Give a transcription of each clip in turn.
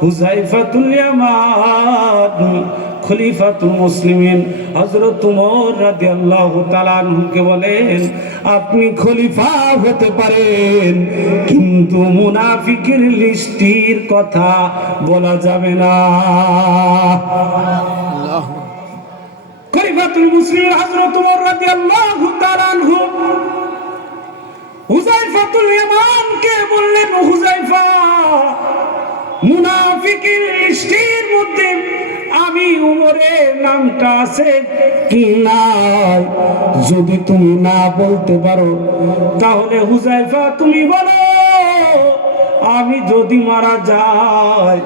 হুযায়ফাতুল ইয়ামান খলিফাতুল মুসলিমিন হযরত ওমর রাদিয়াল্লাহু তাআলা আনহুকে বলেন, আপনি খলিফা হতে পারেন কিন্তু মুনাফিকের লিস্টির কথা বলা যাবে না। খলিফাতুল মুসলিমিন হযরত ওমর রাদিয়াল্লাহু তাআলা আনহু হুযায়ফাতুল ইয়ামানকে বললেন, হুযায়ফা, মুনাফিকের লিস্টের মধ্যে আমি উমরের নামটা আছে কি না, যদি তুমি না বলতে পারো তাহলে হুযায়ফা তুমি বলো, আমি যদি মারা যাই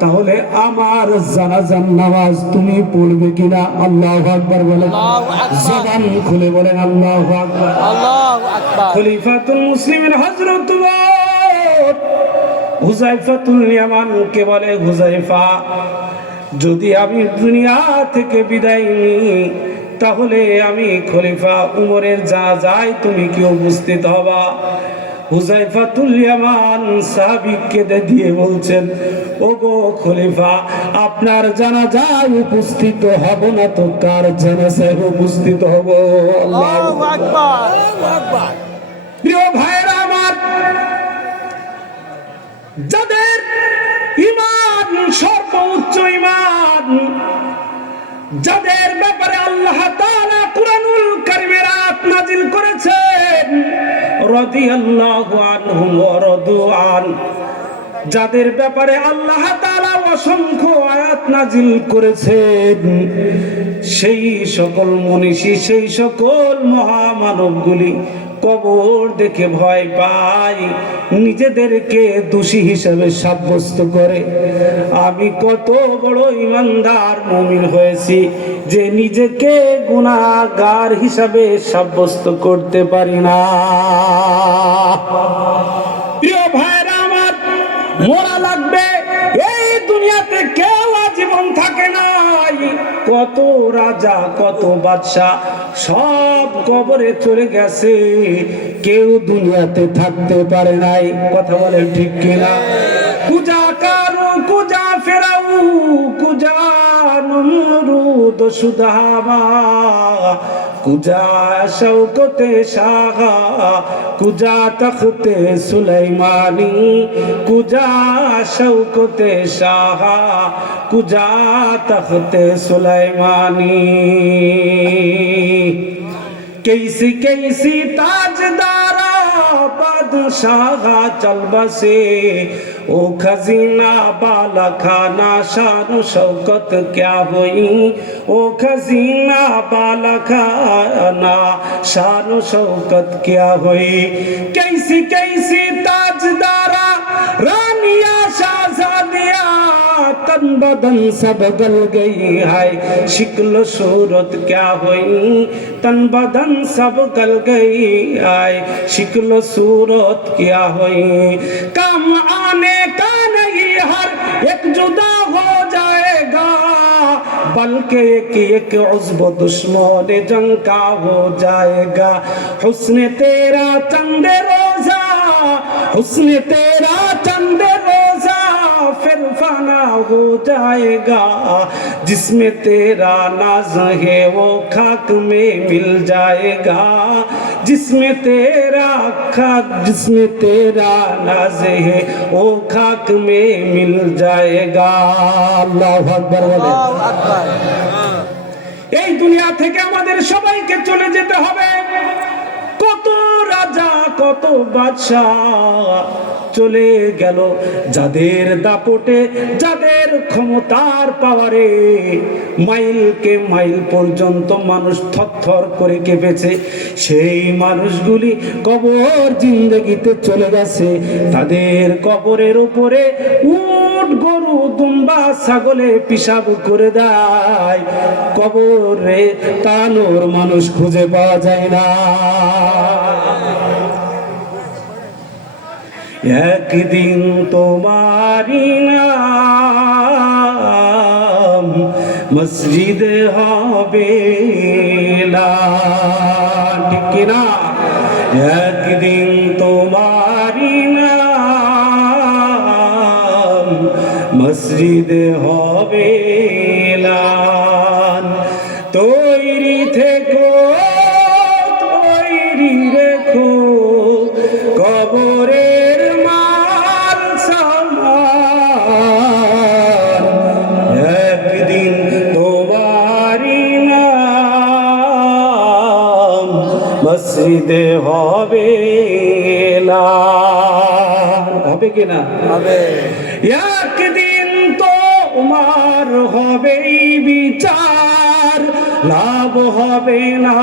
তাহলে আমার জানাজার নামাজ তুমি পড়বে কিনা? আল্লাহু আকবার বলেন, জবান খুলে বলেন আল্লাহু আকবার, আল্লাহু আকবার। খলিফাতুল মুসলিমিন হযরত হুযায়ফাতুল ইয়ামানকে বলে, হুযায়ফা, যদি আমি দুনিয়া থেকে বিদায় নিই তাহলে আমি খলিফা উমরের জানাজায় তুমি কি উপস্থিত হবা? হুযায়ফাতুল ইয়ামান সাহাবীকে দিয়ে বলছেন, ওগো খলিফা, আপনার জানাজায় উপস্থিত হব না তো কার জানাজায় উপস্থিত হব? আল্লাহু আকবার, আল্লাহু আকবার। প্রিয় ভাইরা আমার, যাদের ঈমান সর্বোচ্চ ঈমান, যাদের ব্যাপারে আল্লাহ তাআলা কুরআনুল কারীমের আয়াত নাযিল করেছেন, রাদিয়াল্লাহু আনহুম ওয়া রাদু আন, যাদের ব্যাপারে আল্লাহ তাআলা অসংখ্য আয়াত নাযিল করেছেন, সেই সকল মনীষী, সেই সকল মহামানবগুলি কবর দেখে ভয় পায়, নিজেদেরকে দোষী হিসেবে সাব্যস্ত করে। আমি কত বড় ইমানদার মুমিন হয়েছি যে নিজেকে গুনাহগার হিসাবে সাব্যস্ত করতে পারি না। প্রিয় ভাইরা আমার, মরা লাগবে, এই দুনিয়াতে কেউ আজীবন থাকে নাই। কত রাজা, কত বাদশা সব কবরে চলে গেছে, কেউ দুনিয়াতে থাকতে পারে নাই। কথা বলেন ঠিক কিনা? কুজা কারু, কুজা ফেরাউ, কুজা নমরুদ সুদামা, কুজা শওকতে শাহ, কুজা তখতে সুলাইমানি, কুজা শওকতে শাহ, কুজা তখতে সুলাইমানি। कैसी कैसी ताजदारा बादशाह चल बसे, ओ खजीना बाला खाना शान शौकत क्या हुई, ओ खजीना बाला खाना शान शौकत क्या हुई। कैसी कैसी ताजदारा रानिया शाहजादिया, तन बदन सब गल गई है, शिक्ल सूरत क्या हुई, तन बदन सब गल गई है, शिक्ल सूरत क्या हुई। काम आने का नहीं, हर एक जुदा हो जाएगा, बल्कि एक एक उज़्व दुश्मन जंग का हो जाएगा। हुस्न तेरा चंदे रोजा, हुस्न तेरा चंदे रोजा फिर फना हो जाएगा, जिसमें तेरा नाज है वो खाक में मिल जाएगा, जिसमें तेरा खाक, जिसमें तेरा नाज है वो खाक में मिल जाएगा। আল্লাহু আকবার, আল্লাহু আকবার। এই দুনিয়া থেকে আমাদের সবাইকে চলে যেতে হবে। কত রাজা, কত বাদশাহ চলে গেল, যাদের দাপটে, যাদের ক্ষমতার পাওয়ারে মাইলকে মাইল পর্যন্ত মানুষ থরথর করে কেঁপেছে, সেই মানুষগুলি কবর জিন্দেগিতে চলে গেছে। তাদের কবরের উপরে উট, গরু, দুম্বা, ছাগলে পিশাব করে দেয়, কবরে তানোর মানুষ খুঁজে পাওয়া যায় না। একদিন তোমারি নাম মসজিদে হবে না, ঠিক না? একদিন তোমারি নাম মসজিদে হবে এলান। তৈরি থেকো, তৈরি রেখো কবরের মাল সামান, একদিন তোমারই নাম মসজিদে হবে এলান। হবে কিনা? হবে। একদিন তোমার হবেই বিচার, লাভ হবে না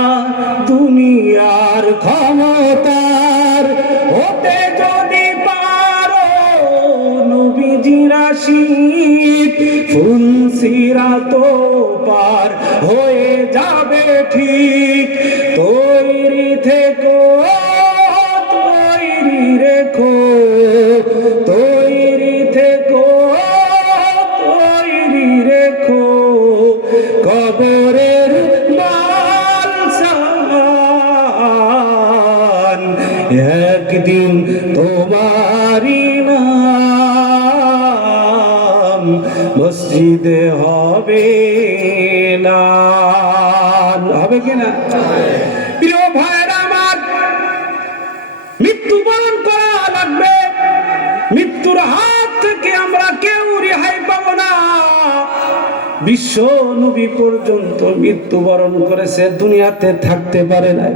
দুনিয়ার ক্ষমতার। হতে যদি পারো নবীজির আশিক, ফুলসিরাত পার হয়ে যাবে ঠিক। তৈরি থেকো, তৈরি রেখো, তৈরি থেকো, তৈরি রেখো কবরের মাল সামান, একদিন তোমারই নাম মসজিদে হবে এলান। হবে কিনা? প্রিয় ভাইরা আমার, মৃত্যুবরণ করা লাগবে। মৃত্যুর হাত থেকে আমরা কেউ রেহাই পাবো না। বিশ্ব নবী পর্যন্ত মৃত্যুবরণ করেছে, দুনিয়াতে থাকতে পারে না।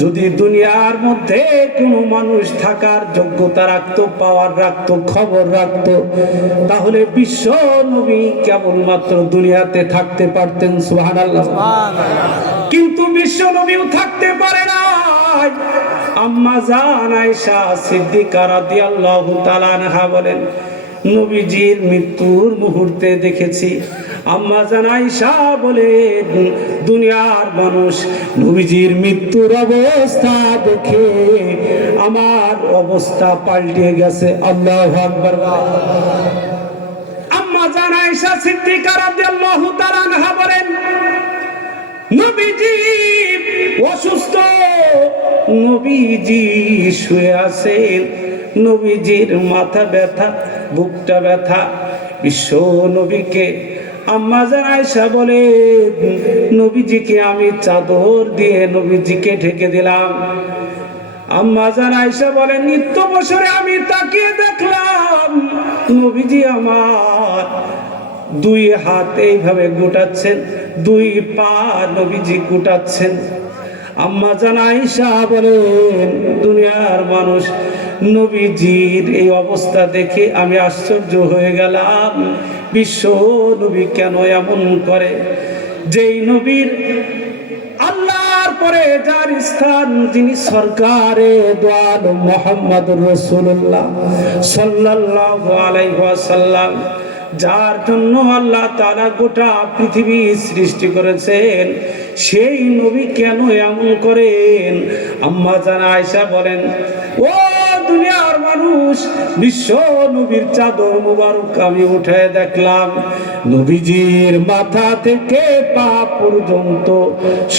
যদি দুনিয়ার মধ্যে কোনো মানুষ থাকার যোগ্যতা রাখতো, পাওয়ার রাখতো, খবর রাখতো, তাহলে বিশ্ব নবী কেবলমাত্র দুনিয়াতে থাকতে পারতেন। সুবহানাল্লাহ। কিন্তু বিশ্ব নবীও থাকতে পারে না। আম্মা জান আয়েশা সিদ্দিকা রাদিয়াল্লাহু তাআলা আনহা বলেন, নবীজির মৃত্যুর মুহূর্তে দেখেছি। আম্মা জান আয়েশা বলেন, দুনিয়ার মানুষ নবীজির মৃত্যুর অবস্থা দেখে আমার অবস্থা পাল্টে গেছে। আল্লাহু আকবার। আম্মা জান আয়েশা সিদ্দিকা রাদিয়াল্লাহু তাআলা আনহা বলেন, নবীজি অসুস্থ, নবীজি শুয়ে আছেন, নবীজির মাথা ব্যথা, বুকটা ব্যথা। বিশ্ব নবীকে আম্মা জান আয়েশা বলে, নবীজিকে আমি চাদর দিয়ে নবীজিকে ঢেকে দিলাম। আম্মা জান আয়েশা বলেন, নিত্য বছরে আমি তাকিয়ে দেখলাম নবীজি আমার দুই হাত এইভাবে গুটাচ্ছেন, দুই পা নবীজি গুটাচ্ছেন। আম্মা জান আয়েশা বলেন, দুনিয়ার মানুষ নবীজির এই অবস্থা দেখে আমি আশ্চর্য হয়ে গেলাম। বিশ্ব নবী কেন এমন করে? যেই নবীর আল্লাহর পরে যার স্থান, যিনি সরকারে দো আলম মুহাম্মদুর রাসূলুল্লাহ সাল্লাল্লাহু আলাইহি ওয়াসাল্লাম, যার জন্য আল্লাহ তাআলা গোটা পৃথিবী সৃষ্টি করেছেন, সেই নবী কেন এমন করেন? আম্মা জান আয়েশা বলেন, ও দুনিয়ার মানুষ, বিশ্ব নবীর চাদর মুবারক আমি উঠায় দেখলাম, নবীজির মাথা থেকে পা পর্যন্ত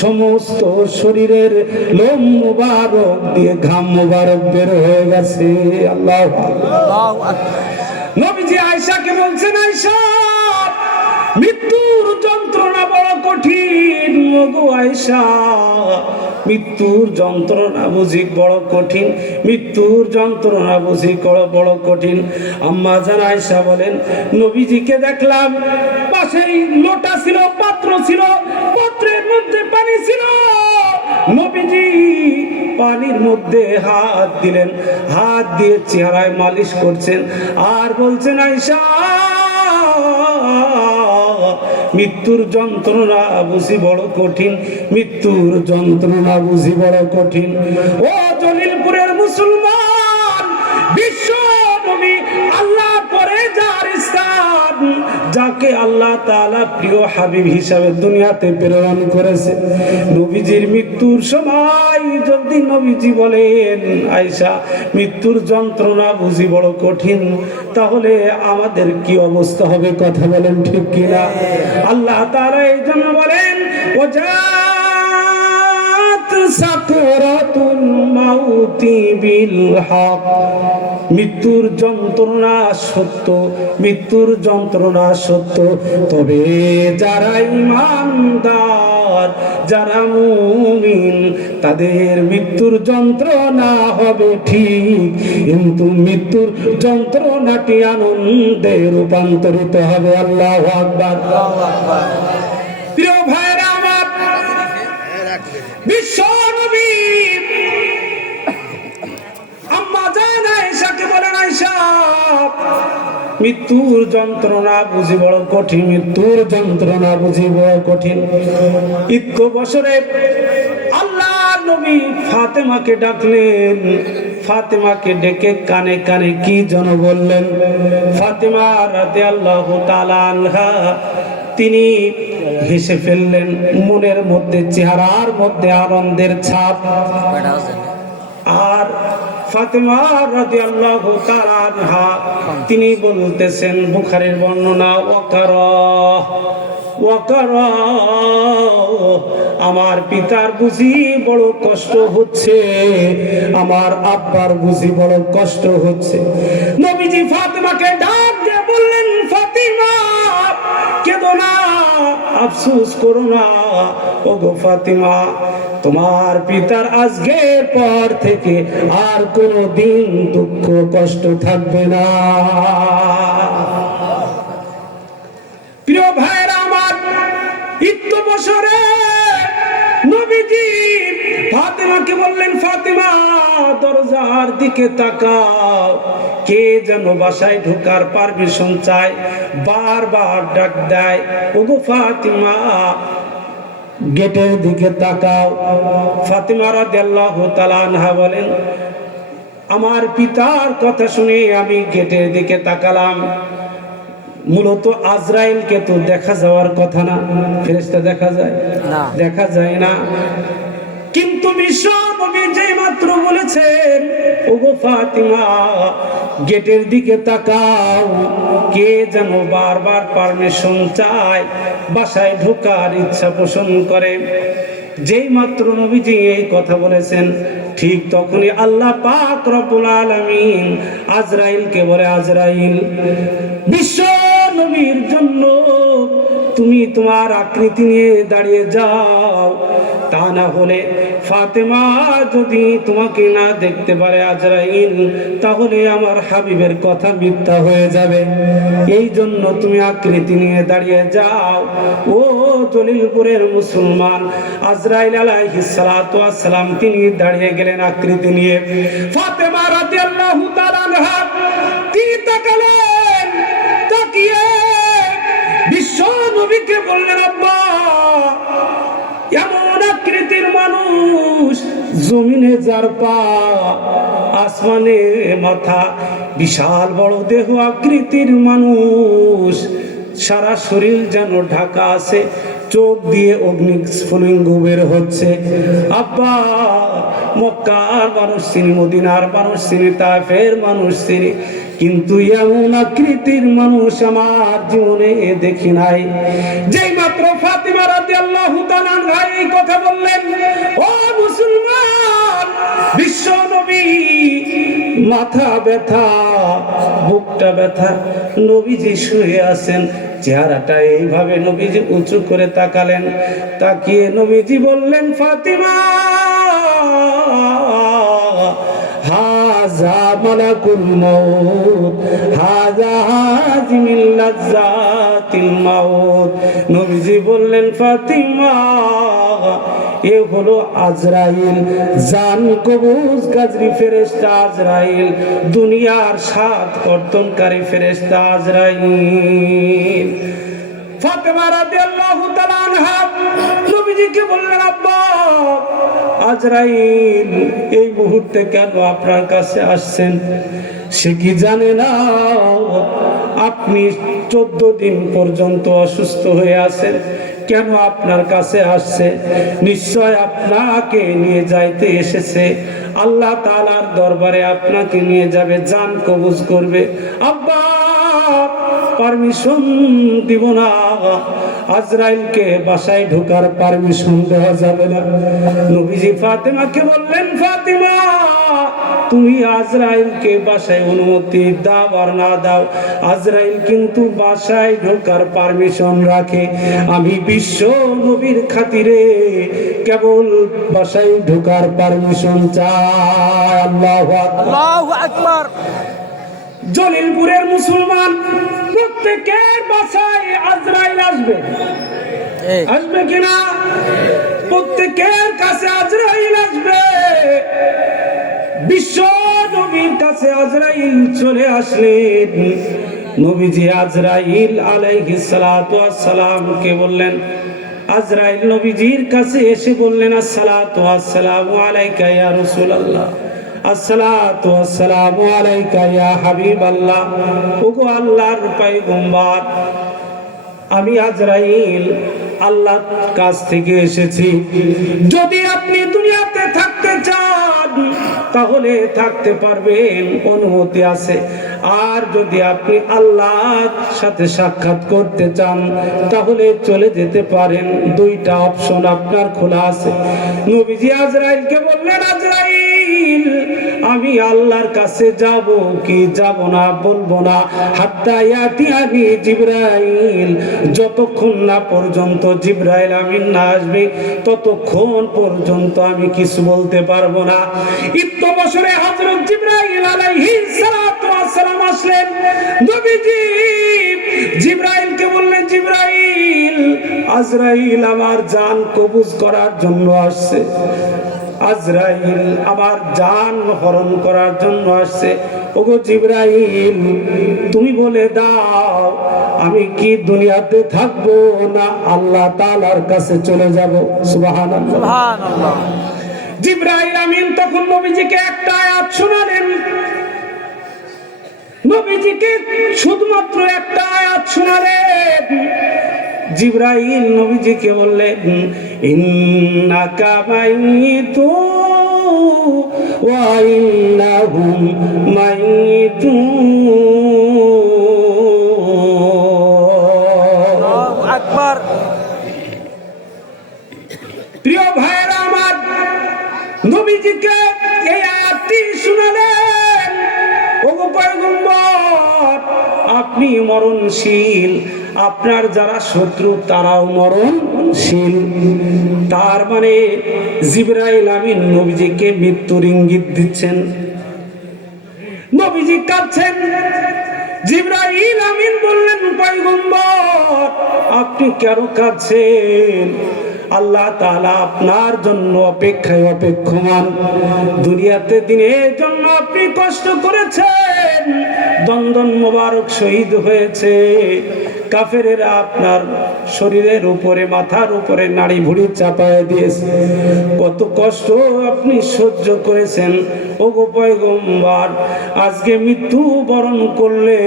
সমস্ত শরীরের লোম মুবারক দিয়ে ঘাম মুবারক বের হয়ে গেছে। আল্লাহু আকবার। নবীজি আয়েশাকে বলছেন, আয়েশা, মৃত্যুর যন্ত্রণা বড় কঠিন। ওগো আয়েশা, মৃত্যুর যন্ত্রণা বুঝি বড় কঠিন, মৃত্যুর যন্ত্রণা বুঝি বড় কঠিন। আম্মা জান আয়েশা বলেন, নবীজিকে দেখলাম, পাশেই লোটা ছিল, পাত্র ছিল, পাত্রের মধ্যে পানি ছিল। নবীজি পানির মধ্যে হাত দিলেন, হাত দিয়ে চেহারায় মালিশ করছেন আর বলছেন, আয়েশা, মৃত্যুর যন্ত্রণা বুঝি বড় কঠিন, মৃত্যুর যন্ত্রণা বুঝি বড় কঠিন। ও জলিলপুরের মুসলমান, বিশ্ব নবী আল্লাহ পরে যার স্থান, যাকে আল্লাহ তাআলা প্রিয় হাবিব হিসাবে দুনিয়াতে প্রেরণ করেছে, নবীজির মৃত্যুর সময় যদি নবীজি বলেন, আয়েশা, মৃত্যুর যন্ত্রণা বুঝি বড় কঠিন, তাহলে আমাদের কি অবস্থা হবে? কথা বলেন ঠিক কিনা? আল্লাহ তাআলা এই জন্য বলেন, ওয়াজাত সাকরাতুল মাউতি বিল হক, মৃত্যুর যন্ত্রণা সত্য, মৃত্যুর যন্ত্রণা সত্য। তবে যারা ঈমানদার, যারা মুমিন, তাদের মৃত্যুর যন্ত্রণা হবে ঠিক, কিন্তু মৃত্যুর যন্ত্রণাটি আনন্দে রূপান্তরিত হবে। আল্লাহু আকবার। প্রিয় ভাইরা আমার, বিশ্ব নবী আম্মা জান আয়েশাকে বলেন, আয়েশা, মৃত্যুর যন্ত্রণা বুঝি বড় কঠিন, মৃত্যুর যন্ত্রণা বুঝি বড় কঠিন। ইতক বছরে আল্লাহ নবী ফাতেমাকে ডাকলেন, ফাতেমাকে ডেকে কানে কানে কি যেন বললেন। ফাতেমা রাদিয়াল্লাহু তাআলা আনহা তিনি হেসে ফেললেন, মনের মধ্যে, চেহারার মধ্যে আনন্দের ছাপ। আর ফাতেমা রাদিয়াল্লাহু তাআলা আনহা তিনি বলতেছেন, বুখারীর বর্ণনা, ওয়াকারা, আমার পিতার বুঝি বড় কষ্ট হচ্ছে, আমার আব্বার বুঝি বড় কষ্ট হচ্ছে। নবীজি ফাতেমাকে ডাক দিয়ে বললেন, ফাতিমা কেঁদো না, আফসোস করো না। ওগো ফাতিমা, তোমার পিতার আজকের পর থেকে আর কোনো দিন দুঃখ কষ্ট থাকবে না। প্রিয় ভাইরা আমার, ইত্য বছরে নবীজি ফাতেমাকে বললেন, ফাতেমা দরজার দিকে তাকাও, কে যেন বাসায় ঢোকার পারমিশন চায়, বারবার ডাক দেয়, ওগো ফাতেমা গেটের দিকে তাকাও। ফাতেমা রাদিয়াল্লাহু তাআলা আনহা বলেন, আমার পিতার কথা শুনে আমি গেটের দিকে তাকালাম। মূলত আজরাইলকে তো দেখা যাওয়ার কথা না, ফেরেশতা দেখা যায় না, দেখা যায় না। কিন্তু বিশ্ব নবী যেই মাত্র বলেছেন, ওগো ফাতিমা গেটের দিকে তাকাও, কে যেন বারবার পারমিশন চায়, বাসায় ঢোকার ইচ্ছা পোষণ করে। যেই মাত্র নবীজি এই কথা বলেছেন, ঠিক তখনই আল্লাহ পাক রব্বুল আলামিন আজরাইলকে বলে, আজরাইল, বিশ্ব নবীর জন্য তুমি তোমার আকৃতি নিয়ে দাঁড়িয়ে যাও, তা না হলে ফাতেমা যদি তোমাকে না দেখতে পারে আজরাইল, তাহলে আমার হাবিবের কথা মিথ্যা হয়ে যাবে। এই জন্য তুমি আকৃতি নিয়ে দাঁড়িয়ে যাও। ও জলিলপুরের মুসলমান, আজরাইল আলাইহিস সালাতু ওয়াস সালাম তিনি দাঁড়িয়ে গেলেন আকৃতি নিয়ে। ফাতেমা রাদিয়াল্লাহু তাআলা আনহা তিনি তাকালেন, তাকিয়ে বিশ্ব নবীকে বললেন, আব্বা এমন আকৃতির মানুষ, জমিনে যার পা, আসমানে মাথা, বিশাল বড় দেহ আকৃতির মানুষ, সারা শরীর যেন ঢাকা আছে, চোখ দিয়ে অগ্নি স্ফুলিঙ্গ বের হচ্ছে। আব্বা মক্কার মানুষ চিনি, মদিনার মানুষ চিনি, তায়েফের মানুষ চিনি, কিন্তু এমন আকৃতির মানুষ আমার জীবনে দেখি নাই। যেই মাত্র ফাতিমা রাদিয়াল্লাহু তাআলা আনহা এই কথা বললেন, ও মুসলমান, বিশ্ব নবী মাথা ব্যথা, বুকটা ব্যথা, নবীজি শুয়ে আছেন, চেহারাটা এইভাবে নবীজি উঁচু করে তাকালেন। তাকিয়ে নবীজি বললেন, ফাতিমা হাযা মালাকুল মাউত, হাযা হাযিমিল লাযযাতিল মাউত। নবীজি বললেন, ফাতিমা এ হলো আজরাইল, জান কবজকারী ফেরেশতা আজরাইল, দুনিয়ার সাত কর্তনকারী ফেরেশতা আজরাইল। ফাতেমা রাদিয়াল্লাহু তাআলা আনহা নবীজিকে বললেন, আব্বা আজরাইল এই মুহূর্তে কেন আপনার কাছে আসছেন? সে কি জানে না আপনি 14 দিন পর্যন্ত অসুস্থ হয়ে আছেন? কেন আপনার কাছে আসছে? নিশ্চয় আপনাকে নিয়ে যাইতে এসেছে, আল্লাহ তাআলার দরবারে আপনাকে নিয়ে যাবে, জান কবজ করবে। আব্বা পারমিশন দিব না, আজরাইলকে বাসায় ঢোকার পারমিশন দেওয়া যাবে না। নবীজি ফাতেমাকে বললেন, ফাতেমা তুমি আজরাইলকে বাসায় অনুমতি দাও আর না দাও, আজরাইল কিন্তু বাসায় ঢোকার পারমিশন রাখে। আমি বিশ্ব নবীর খাতিরে কেবল বাসায় ঢোকার পারমিশন চাই। আল্লাহু আকবার। জলিলপুরের মুসলমান প্রত্যেকের বাসায় আজরাইল আসবে, আসবে কিনা? প্রত্যেকের কাছে আজরাইল আসবে। বিশ্ব নবীর কাছে আজরাইল চলে আসলেন। নবীজি আজরাইল আলাইহিস সালাতু ওয়াস সালামকে বললেন, আজরাইল নবীজির কাছে এসে বললেন, আসসালাতু ওয়াসসালামু আলাইকা ইয়া রাসূলুল্লাহ, আসসালাতু ওয়াসসালামু আলাইকা ইয়া হাবিবাল্লাহ। ওগো আল্লাহর পয়গম্বর, আমি আজরাইল আল্লাহর কাছ থেকে এসেছি। যদি আপনি দুনিয়াতে থাকতে চান তাহলে থাকতে পারবেন, অনুমতি আছে। আর যদি আপনি আল্লাহর সাথে সাক্ষাৎ করতে চান তাহলে চলে যেতে পারেন। দুইটা অপশন আপনার খোলা আছে। নবীজি আজরাইলকে বললেন, আজরাইল আমি আল্লাহর কাছে যাব কি যাব না বলবো না, হাত্তা ইয়াতিয়ানি জিবরাইল, যতক্ষণ না পর্যন্ত জিবরাইল আমিন না আসবে ততক্ষণ পর্যন্ত আমি কিছু বলতে পারবো না। ইবনে বছরে হযরত জিবরাইল আলাইহিস সালাতু ওয়াস সালাম আসলেন। নবীজি জিবরাইলকে বললেন, জিবরাইল আজরাইল আমার জান কবজ করার জন্য আসছে, আজরাইল আমার জান হরণ করার জন্য আসছে। ওগো জিবরাইল তুমি বলে দাও আমি কি দুনিয়াতে থাকবো না আল্লাহ তাআলার কাছে চলে যাব? সুবহানাল্লাহ, সুবহানাল্লাহ। জিবরাইল আমিন তখন নবীজিকে একটা আয়াত শোনালেন। নবীজিকে শুধুমাত্র একটা আয়াত শোনালেন। জিবরাইল নবীজিকে বললেন, ইন্নাকা মাইতু ওয়া ইন্নাহুম মাইতুন। আল্লাহু আকবার। প্রিয় ভাইরা আমার, নবীজিকে এই আয়াতটি শোনালেন। ওগো পয়গম্বর আপনি মরণশীল, আপনার যারা শত্রু তারাও মরণশীল। তার মানে জিবরাইল আমিন নবীজিকে মৃত্যুর ইঙ্গিত দিচ্ছেন। নবীজি কাঁদছেন। জিবরাইল আমিন বললেন, পয়গম্বর আপনি কেন কাঁদছেন? আল্লাহ তাআলা আপনার জন্য অপেক্ষায় অপেক্ষমান। দুনিয়াতে দিনের জন্য আপনি কষ্ট করেছেন, দন্দন মোবারক শহীদ হয়েছে। কাফেরেরা আপনার শরীরের উপরে মাথার উপরে নাড়ি ভুঁড়ি চাপায় দিয়েছে, কত কষ্ট আপনি সহ্য করেছেন। ওগো পয়গম্বর আজকে মৃত্যু বরণ করলে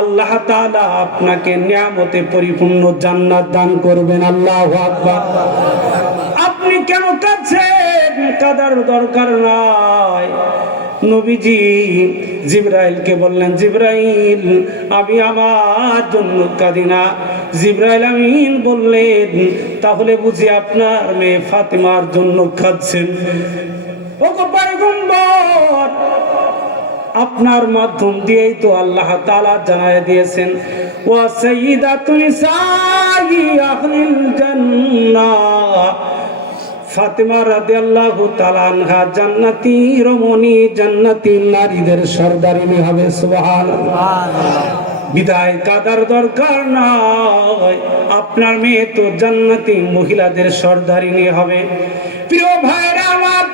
আল্লাহ তাআলা আপনাকে নিয়ামতে পরিপূর্ণ জান্নাত দান করবেন। আল্লাহু আকবার। আপনি কেন কাঁদছেন? কাঁদার দরকার নাই। নবীজি জিবরাইলকে বললেন, জিবরাইল আমি আমার জন্য কাঁদি না। জিবরাইল আমিন বললেন, তাহলে বুঝি আপনার মেয়ে ফাতেমার জন্য কাঁদছেন। ওগো পয়গম্বর আপনার মাধ্যম দিয়েই তো আল্লাহ তাআলা জানায় দিয়েছেন, ওয়া সাইয়্যিদাতু নিসাই আহলিল জান্নাহ, ফাতেমা রাদিয়াল্লাহু তাআলা আনহা জান্নাতি রমণী, জান্নাতি নারীদের সরদারিনী হবে। সুবহানাল্লাহ। বিদায় কাদার দরকার নাই, আপনার মেয়ে তো জান্নাতি মহিলাদের সরদারিনী হবে। প্রিয় ভাইরা আমার,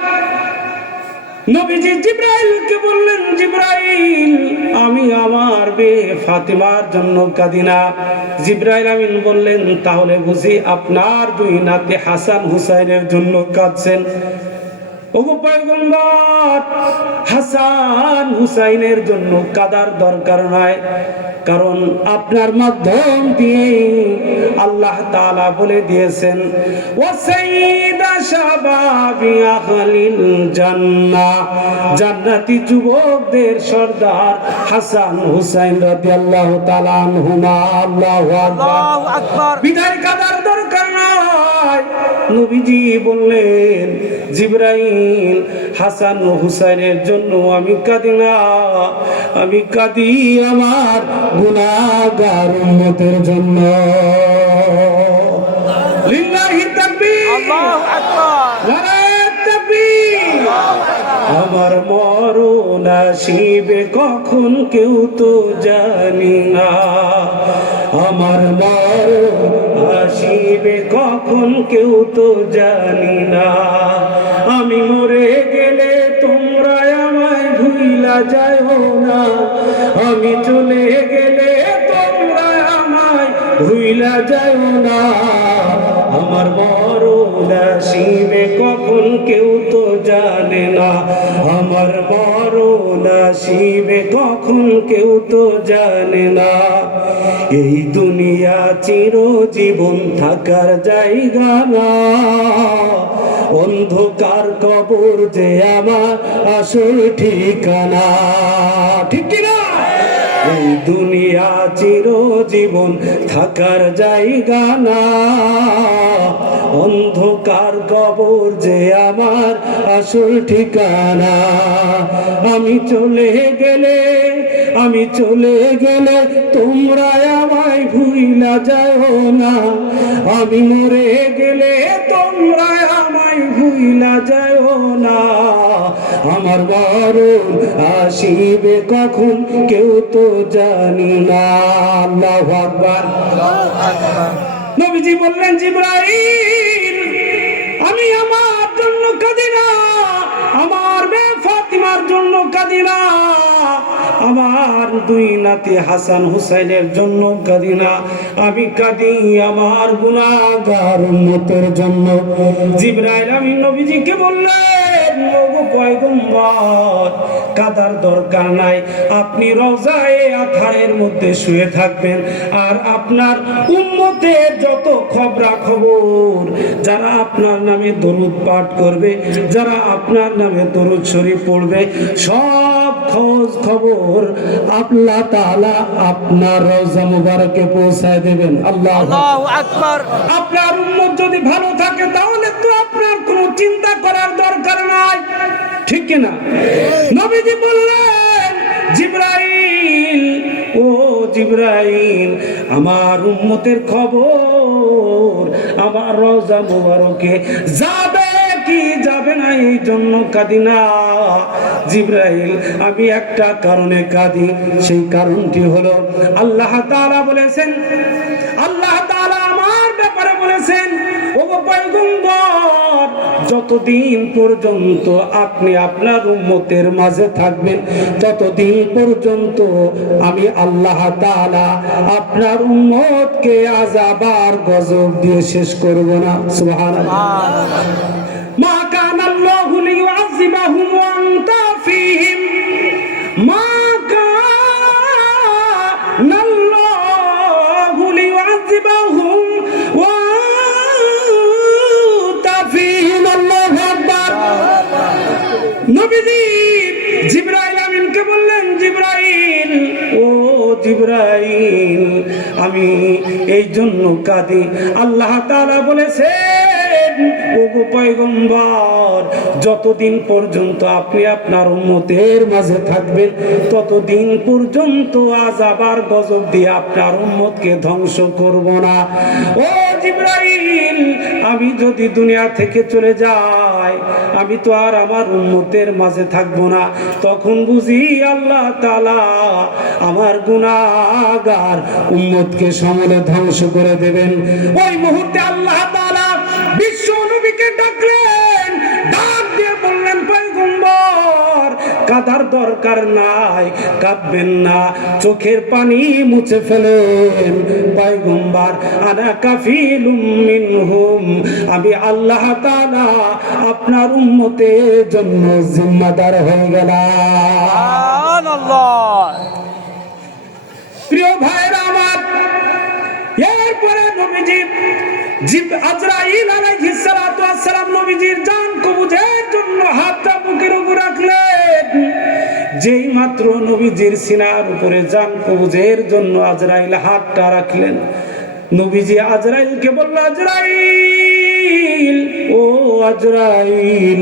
নবীজি জিবরাইলকে বললেন, জিবরাইল আমি আমার মেয়ে ফাতেমার জন্য কাঁদি না। জিবরাইল আমিন বললেন, তাহলে বুঝি আপনার দুই নাতি হাসান হুসাইনের জন্য কাঁদছেন। ওগো পয়গম্বর, হাসান হুসাইনের জন্য কাদার দরকার নাই, কারণ আপনার মাধ্যম দিয়ে আল্লাহ তাআলা বলে দিয়েছেন ওয়া সাইয়্যিদা শাবাবি আহলিল জান্নাহ, জান্নাতি যুবকদের সর্দার হাসান হুসাইন রাদিয়াল্লাহু তাআলা আনহুমা। আল্লাহু আকবার। বিদায় কাদার দরকার নাই। নবীজি বললেন, জিবরাইল, হাসান ও হুসাইনের জন্য আমি কাঁদি না, আমি কাঁদি আমার গুনাহগার উম্মতের জন্য। লিল্লাহি তাকবীর, আল্লাহু আকবার, নারায়ে তাকবীর। আমার মরণ আসিবে কখন কেউ তো জানি না, আমার মরণ আসিবে কখন কেউ তো জানি না, আমি মরে গেলে তোমরা আমায় ভুইলা যাও না, আমি চলে গেলে তোমরা আমায় ভুইলা যাও না, আমার মরণ আসিবে কখন কেউ তো জানে না, আমার মরণ আসিবে কখন কেউ তো জানে না। এই দুনিয়া চিরজীবন থাকার জায়গা না, অন্ধকার কবর যে আমার আসল ঠিকানা, ঠিক কি না? এই দুনিয়া চিরজীবন থাকার জায়গা না, অন্ধকার কবর যে আমার আসল ঠিকানা। আমি চলে গেলে, আমি চলে গেলে তোমরা আমায় ভুইলা যাও না, আমি মরে গেলে তোমরা আমায় ভুইলা যাও না, আমার মরণ আসিবে কখন কেউ তো জানি না। আল্লাহু আকবার। নবীজি বললেন, জিবরাইল, আমি আমার জন্য কাঁদি না, আমার মেয়ে ফাতিমার জন্য কাঁদি না, আমার দুই নাতি হাসান হুসাইনের জন্য কাঁদি না, আমি কাঁদি আমার গুনাহগার উম্মতের জন্য। জিবরাইল আমি নবীজিকে বললেন, ওগো পয়গম্বর, কাদার দরকার নাই, আপনি রওজায়ে আথারের মধ্যে শুয়ে থাকবেন, আর আপনার উম্মতের যত খবরা খবর, যারা আপনার নামে দরুদ পাঠ করবে, যারা আপনার নামে দরুদ শরীফ পড়বে, সব খোঁজ খবর আল্লাহ তাআলা আপনার রওজা মুবারকে পৌঁছায় দেবেন। আল্লাহু আকবার। আপনার উম্মত যদি ভালো থাকে তাহলে তো আপনার কোনো চিন্তা করার দরকার নাই, ঠিক কি না? নবীজি বললেন, জিবরাইল, ও জিবরাইল, আমার উম্মতের খবর আমার রওজা মুবারকে যাবে কি যাবে না এই জন্য কাঁদি না। জিবরাইল, আমি একটা কারণে কাঁদি, সেই কারণটি হলো আল্লাহ তাআলা বলেছেন, আল্লাহ তাআলা আমার ব্যাপারে বলেছেন, ওগো পয়গম্বর, যতদিন পর্যন্ত আপনি আপনার উম্মতের মাঝে থাকবেন ততদিন পর্যন্ত আমি আল্লাহ তাআলা আপনার উম্মতকে আযাব আর গজব দিয়ে শেষ করব না। সুবহানাল্লাহ। মা কানা আল্লাহু লিয়ুআযিবাহুম ওয়া আনতা ফীহিম, মা কানা আল্লাহু লিয়ুআযিবাহুম ওয়া আনতা ফীহিম। আল্লাহু আকবার। নবীজি জিবরাইল আমিনকে বললেন, জিবরাইল, ও জিবরাইল, আমি এই জন্য কাঁদি, আল্লাহ তাআলা বলেছেন, ওগো পয়গম্বর, যতদিন পর্যন্ত আপনি আপনার উম্মতের মাঝে থাকবেন ততদিন পর্যন্ত আযাব আর গজব দিয়ে আপনার উম্মতকে ধ্বংস করব না। ও জিবরাইল, আমি যদি দুনিয়া থেকে চলে যাই, আমি তো আর আমার উম্মতের মাঝে থাকবো না, তখন বুঝি আল্লাহ তাআলা আমার গুনাহগার উম্মতকে সমূলে ধ্বংস করে দেবেন। ওই মুহূর্তে আল্লাহ তাআলা বিশ্ব নবীকে ডাকলেন, ডাক দিয়ে বললেন, পয়গম্বর, কাঁদার দরকার নাই, কাঁদবেন না, চোখের পানি মুছে ফেলেন। পয়গম্বর আনা কাফিলুম মিনহুম, আমি আল্লাহ তাআলা আপনার উম্মতের জন্য জিম্মাদার হয়ে গেলাম। সুবহানাল্লাহ। প্রিয় ভাইরা আমার, এরপরে নবীজি আজরাইল আলাইহিস সালাতু ওয়াস সালাম নবীজির জান কবজের জন্য হাতটা বুকের উপর রাখলেন। যেই মাত্র নবীজির সিনার উপরে জান কবজের জন্য আজরাইল হাতটা রাখলেন, নবীজি আজরাইলকে বলল, আজরাইল, ও আজরাইল,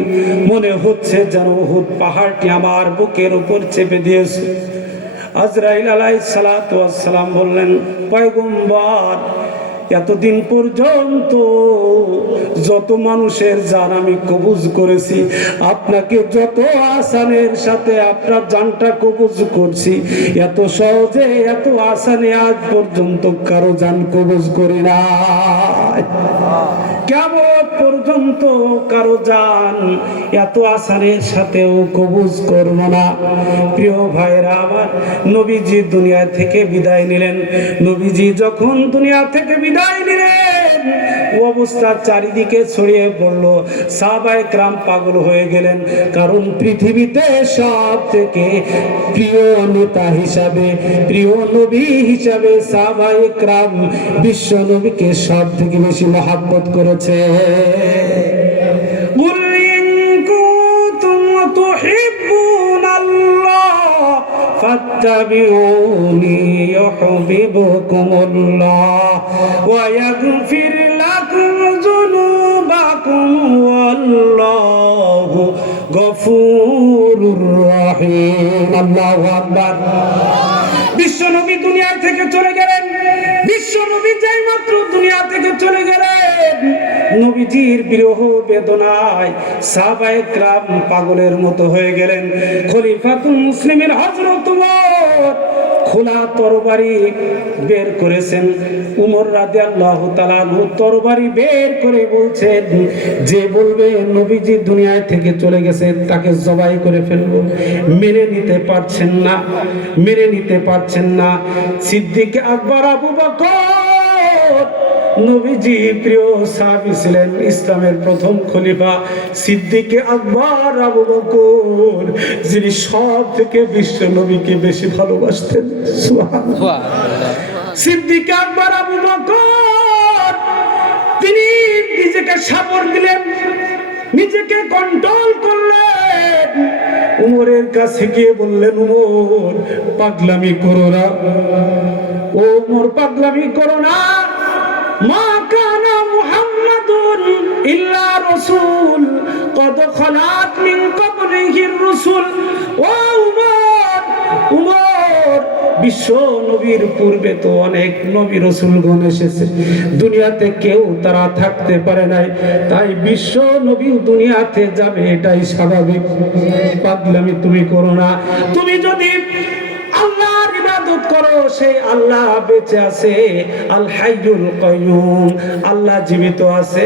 মনে হচ্ছে যেন উহুদ পাহাড়টি আমার বুকের উপর চেপে দিয়েছে। আজরাইল আলাইহিস সালাতু ওয়াস সালাম বললেন, পয়গম্বর, এতদিন পর্যন্ত যত মানুষের জান আমি কবজ করেছি, আপনাকে যত আসানের সাথে আপনার জানটা কবজ করছি, এত সহজে এত আসানে আজ পর্যন্ত কারো জান কবজ করি না। কেমন পর্যন্ত কারো জান এত আসানের সাথেও কবজ করব না। প্রিয় ভাইরা আমার, নবীজি দুনিয়া থেকে বিদায় নিলেন। নবীজি যখন দুনিয়া থেকে বিদায় নিলেন, অবস্থা চারিদিকে ছড়িয়ে পড়ল। সাহাবায়ে কেরাম পাগল হয়ে গেলেন, কারণ পৃথিবীতে সব থেকে প্রিয় নেতা হিসাবে, প্রিয় নবী হিসাবে সাহাবায়ে কেরাম বিশ্ব নবীকে সব থেকে বেশি মহব্বত করেছে। কুল ইন কুনতুম তুহিব্বুনাল্লাহ ফাত্তাবিউনি ইউহিব্বুকুমুল্লাহ ওয়া ইয়াগফির লাকুম যুনুবাকুম ওয়াল্লাহু গফুরুর রহিম। আল্লাহু আকবার। বিশ্বনবী দুনিয়া থেকে চলে গেলেন। বিশ্বনবী যেই মাত্র দুনিয়া থেকে চলে গেলেন, নবীজির বিরহ বেদনায় সাহাবায়ে কেরাম পাগলের মতো হয়ে গেলেন। খলিফাতুল মুসলিমিন হযরত ওমর খোলা তরবারি বের করেছেন। উমর রাদিয়াল্লাহু তাআলা তরবারি বের করে বলছেন, যে বলবে নবীজি দুনিয়া থেকে চলে গেছে তাকে জবাই করে ফেলবো। মেনে নিতে পারছেন না, মেনে নিতে পারছেন না। সিদ্দিক আকবর আবু বকর, নবীজি প্রিয় সাহাবী ছিলেন, ইসলামের প্রথম খলিফা সিদ্দিক আকবর আবু বকর, যিনি সব থেকে বিশ্ব নবীকে বেশি ভালোবাসতেন। সুবহানাল্লাহ। সিদ্দিক আকবর আবু বকর তিনি নিজেকে সাবর দিলেন, নিজেকে কন্ট্রোল করলেন। উমরের কাছে গিয়ে বললেন, উমর পাগলামি করো না, ও উমর পাগলামি করো না। মা কানা মুহাম্মাদুন ইল্লা রাসূল কদ খালাত মিন ক্বাবলিহির রাসূল। ও উমর, উমর, বিশ্ব নবীর পূর্বে তো অনেক নবী রাসূলগণ এসেছে, দুনিয়াতে কেউ তারা থাকতে পারে নাই, তাই বিশ্ব নবী দুনিয়াতে যাবে এটাই স্বাভাবিক। পাগলামি তুমি করো না। তুমি যদি আল্লাহর ইবাদত করো, সেই আল্লাহ বেঁচে আছে, আল হাইয়ুল কাইয়ুম, আল্লাহ জীবিত আছে।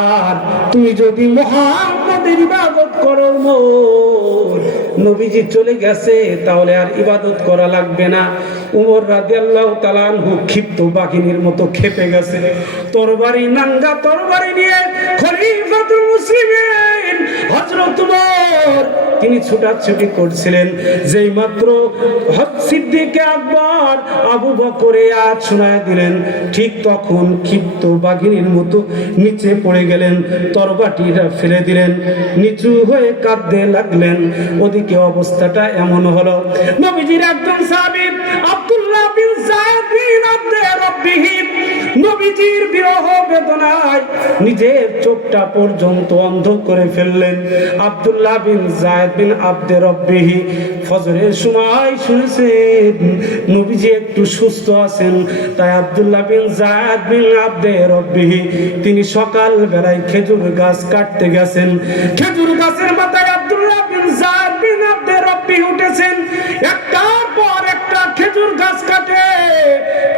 আর তুমি যদি মুহাম্মাদের ইবাদত করো, নবীজি চলে গেছে, তাহলে আর ইবাদত করা লাগবে না। উমর রাদিয়াল্লাহু তাআলা আনহু ক্ষিপ্ত বাঘিনীর মতো ক্ষেপে গেছে। তরবারি, নাঙ্গা তরবারি নিয়ে খলিফাতুল মুসলিমিন হযরত উমর তিনি ছুটাছুটি করছিলেন। যেই মাত্র সিদ্দিক আকবর আবু বকর আয়াত শোনায় দিলেন, ঠিক তখন ক্ষিপ্ত বাঘিনীর মতো নিচে পড়ে গেলেন, তরবারিটা ফেলে দিলেন, নিচু হয়ে কাঁদতে লাগলেন। ওদিকে অবস্থাটা এমন হলো, নবীজির একজন সাহাবী আব্দুল্লাহ বিন যায়েদ বিন আব্দে রব্বিহি, নবীজির বিরহ বেদনায় নিজের চোখটা পর্যন্ত অন্ধ করে ফেললেন। আব্দুল্লাহ বিন যায়েদ বিন আব্দে রব্বিহি ফজরের সময় শুনেছেন নবীজি একটু সুস্থ আছেন, তাই আব্দুল্লাহ বিন যায়েদ বিন আব্দে রব্বিহি তিনি সকাল বেলায় খেজুর গাছ কাটতে গেছেন। খেজুর গাছের মাথায় আব্দুল্লাহ বিন যায়েদ বিন আব্দে রব্বিহি উঠেছেন, একটার পর একটা খেজুর গাছ কাটে,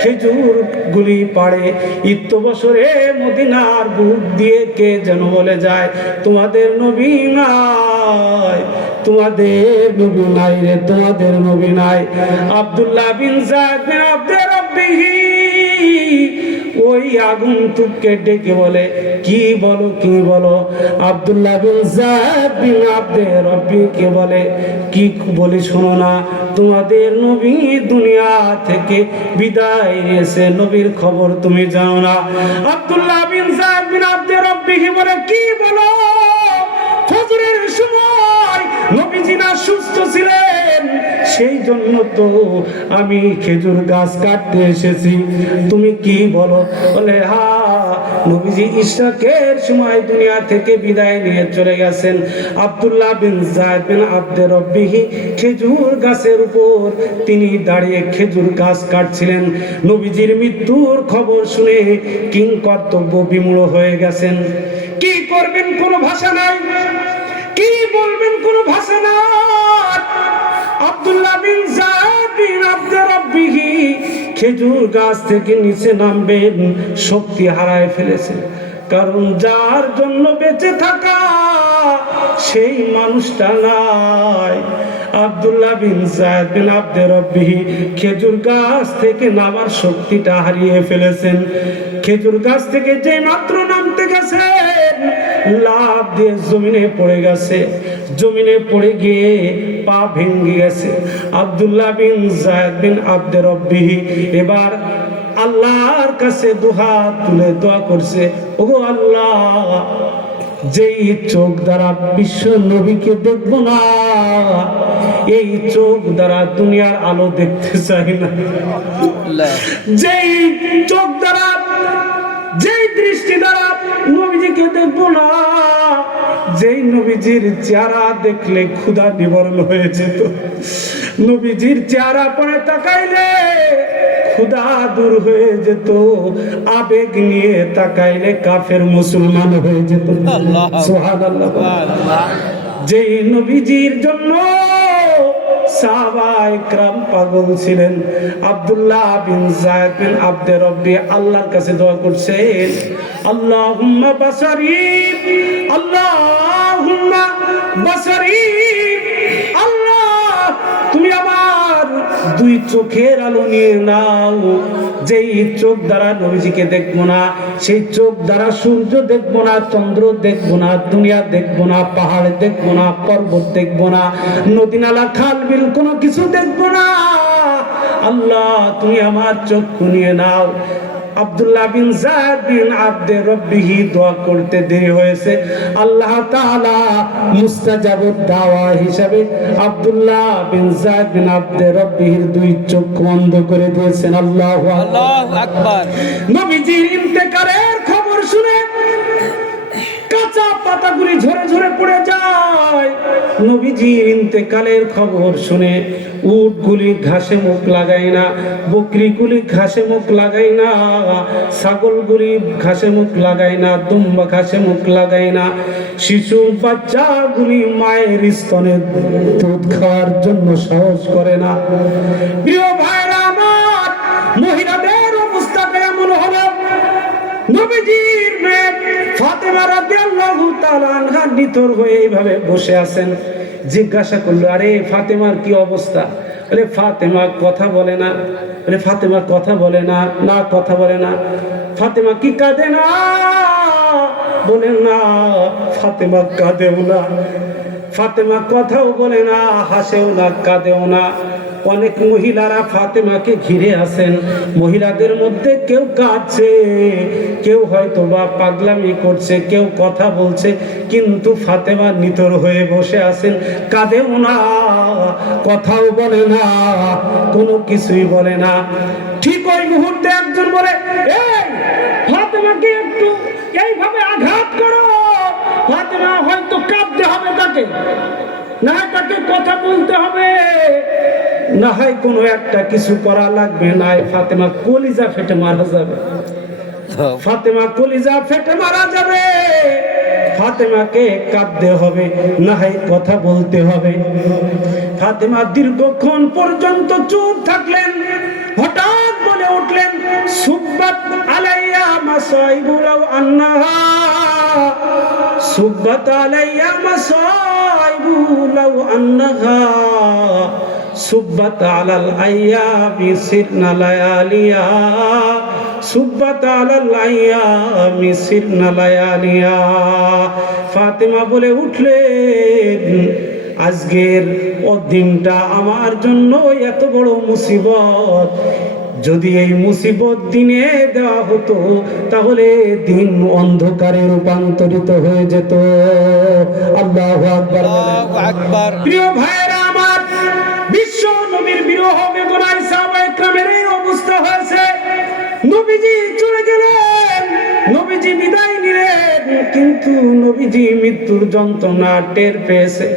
খেজুর গুলি পাড়ে। ইত্য বছরে মদিনার বুক দিয়ে কে যেন বলে যায়, তোমাদের নবী নাই, তোমাদের নবী নাই রে, তোমাদের নবী নাই। আব্দুল্লাহ বিন যায়েদ বিন আব্দে রব্বিহি ওই আগন্তুককে ডেকে বলে, কি বলো কি বলো? আব্দুল্লাহ বিন যায়েদ বিন আব্দে রব্বিকে বলে, কি বলি শোনো না, তোমাদের নবী দুনিয়া থেকে বিদায় নিয়েছে, নবীর খবর তুমি জানো না? আব্দুল্লাহ বিন যায়েদ বিন আব্দে রব্বিহি বলে, কি বলো? ফজরের সময় নবীজি না সুস্থ ছিলেন, সেই জন্য তো আমি খেজুর গাছ কাটতে এসেছি। তুমি কি বলো? বলে, হ্যাঁ, নবীজি ইশরাকের সময় দুনিয়া থেকে বিদায় নিয়ে চলে গেছেন। আব্দুল্লাহ বিন যায়েদ বিন আব্দে রব্বিহি খেজুর গাছের উপর তিনি দাঁড়িয়ে খেজুর গাছ কাটছিলেন। নবীজির মৃত্যুর খবর শুনে কিং কর্তব্য বিমূঢ় হয়ে গেছেন। কি করবেন কোনো ভাষা নাই, কি বলবেন কোনো ভাষা নাই। আব্দুল্লাহ বিন যায়েদ বিন আব্দে রব্বিহি খেজুর গাছ থেকে নিচে নামবেন, শক্তি হারায় ফেলেছে। কারণ যার জন্য বেঁচে থাকা সেই মানুষটা নাই। আব্দুল্লাহ বিন যায়েদ বিন আব্দে রব্বিহি খেজুর গাছ থেকে নামার শক্তিটা হারিয়ে ফেলেছেন। খেজুর গাছ থেকে যে মাত্র নামতে গেছেন, লাফ দিয়ে জমিনে পড়ে গেছে। জমিনে পড়ে গিয়ে পা ভেঙে গেছে। আব্দুল্লাহ বিন যায়েদ বিন আব্দে রব্বিহি এবার আল্লাহর কাছে দুহাত তুলে দোয়া করছে, ওগো আল্লাহ, যেই চোখ দ্বারা বিশ্ব নবীকে দেখবো না, এই চোখ দ্বারা দুনিয়ার আলো দেখতে চাই না। যেই চোখ দ্বারা, যেই দৃষ্টি দ্বারা নবীজিকে দেখবো না, যেই নবীজির চেহারা দেখলে ক্ষুধা নিবারণ হয়ে যেত, নবীজির চেহারা পরে তাকাইলে ক্ষুধা দূর হয়ে যেত, আবেগ নিয়ে তাকাইলে কাফের মুসলমান হয়ে যেত। সুবহানাল্লাহ। যেই নবীজির জন্য সাহাবায়ে কেরাম পাগল ছিলেন, আব্দুল্লাহ বিন যায়েদ বিন আব্দে রব্বি আল্লাহর কাছে দোয়া করছেন, আল্লাহুম্মা বাসারি, আল্লাহুম্মা বাসারি, আল্লাহ তুমি আমার দুই চোখের আলো নিয়ে নাও। যেই চোখ দ্বারা নবীজিকে দেখবো না, সেই চোখ দ্বারা সূর্য দেখবো না, চন্দ্র দেখবো না, দুনিয়া দেখবো না, পাহাড় দেখবো না, পর্বত দেখবো না, নদী নালা খাল বিল কোনো কিছু দেখবো না। আল্লাহ তুমি আমার চক্ষু নিয়ে নাও। আব্দুল্লাহ বিন যায়েদ বিন আব্দে রব্বিহি দোয়া করতে দেরি হয়েছে। আল্লাহ তাআলা মুস্তাজাবুদ দাওয়া হিসাবে আব্দুল্লাহ বিন যায়েদ বিন আব্দে রব্বিহির দুই চোখ বন্ধ করে দিয়েছেন। আল্লাহু আকবার। নবীজির ইন্তেকালের খবর শুনে কাঁচা পাতাগুলি ঝরে ঝরে পড়ে যায়। নবীজির ইন্তেকালের খবর শুনে উটগুলি ঘাসে মুখ লাগায় না, বকরিগুলি ঘাসে মুখ লাগায় না, ছাগলগুলি ঘাসে মুখ লাগায় না, দুম্বা ঘাসে মুখ লাগায় না, শিশু বাচ্চাগুলি মায়ের স্তনে দুধ খাওয়ার জন্য সাহস করে না। প্রিয় ভাইরা আমার, মহিলাদের অবস্থাটা এমন হলো, নবীজির মেয়ে ফাতেমা রাদিয়াল্লাহু তাআলা আনহা নিথর হয়ে এইভাবে বসে আছেন। জিজ্ঞাসা করলো, আরে ফাতেমার কি অবস্থা? বলে, ফাতেমা কথা বলে না। বলে, ফাতেমা কথা বলে না? না, কথা বলে না। ফাতেমা কি কাঁদে না? বলে, না, ফাতেমা কাঁদেও না। ফাতেমা কথাও বলে না, হাসেও না, কাঁদেও না। অনেক মহিলারা ফাতেমাকে ঘিরে আছেন। মহিলাদের মধ্যে কেউ কাঁদছে, কেউ হয়তো বা পাগলামি করছে, কেউ কথা বলছে, কিন্তু ফাতেমা নিথর হয়ে বসে আছেন, কাঁদেও না, কথাও বলে না, কোনো কিছুই বলে না। ঠিক ওই মুহূর্তে একজন বলে, এই ফাতেমাকে একটু এইভাবে আঘাত করো। ফাতেমা হয়তো কাঁদতে হবে, তাকে না, তাকে কথা বলতে হবে, না হয় কোনো একটা কিছু করা লাগবে, না ফাতেমা কলিজা ফেটে মারা যাবে। ফাতেমা কলিজা ফেটে মারা যাবে। ফাতেমাকে কাঁদতে হবে, না হয় কথা বলতে হবে। ফাতেমা দীর্ঘক্ষণ পর্যন্ত চুপ থাকলেন। হঠাৎ বলে উঠলেন, সুব্বাত আলাইয়া মাসাইবুল আন্নাহা, সুব্বাত আলাইয়া মাসাইবুল লাউ আন্নাহা সুব্বাত আলাল আইয়ামি সিরনা লায়ালিয়া সুব্বাত আলাল আইয়ামি সিরনা লায়ালিয়া। ফাতেমা বলে উঠলেন, আজকের ও দিনটা আমার জন্য এত বড় মুসিবত, যদি এই মুসিবত দিনে দেওয়া হতো তাহলে দিন অন্ধকারে রূপান্তরিত হয়ে যেত। আল্লাহু আকবার, আল্লাহু আকবার। প্রিয় ভাইরা আমার, বিশ্ব নবীর বিরহ বেদনায় সাহাবায়ে কেরামের এই অবস্থা হয়েছে। নবীজি চলে গেলেন, নবীজি বিদায় নিলেন, কিন্তু নবীজি মৃত্যুর যন্ত্রণা টের পেয়েছে।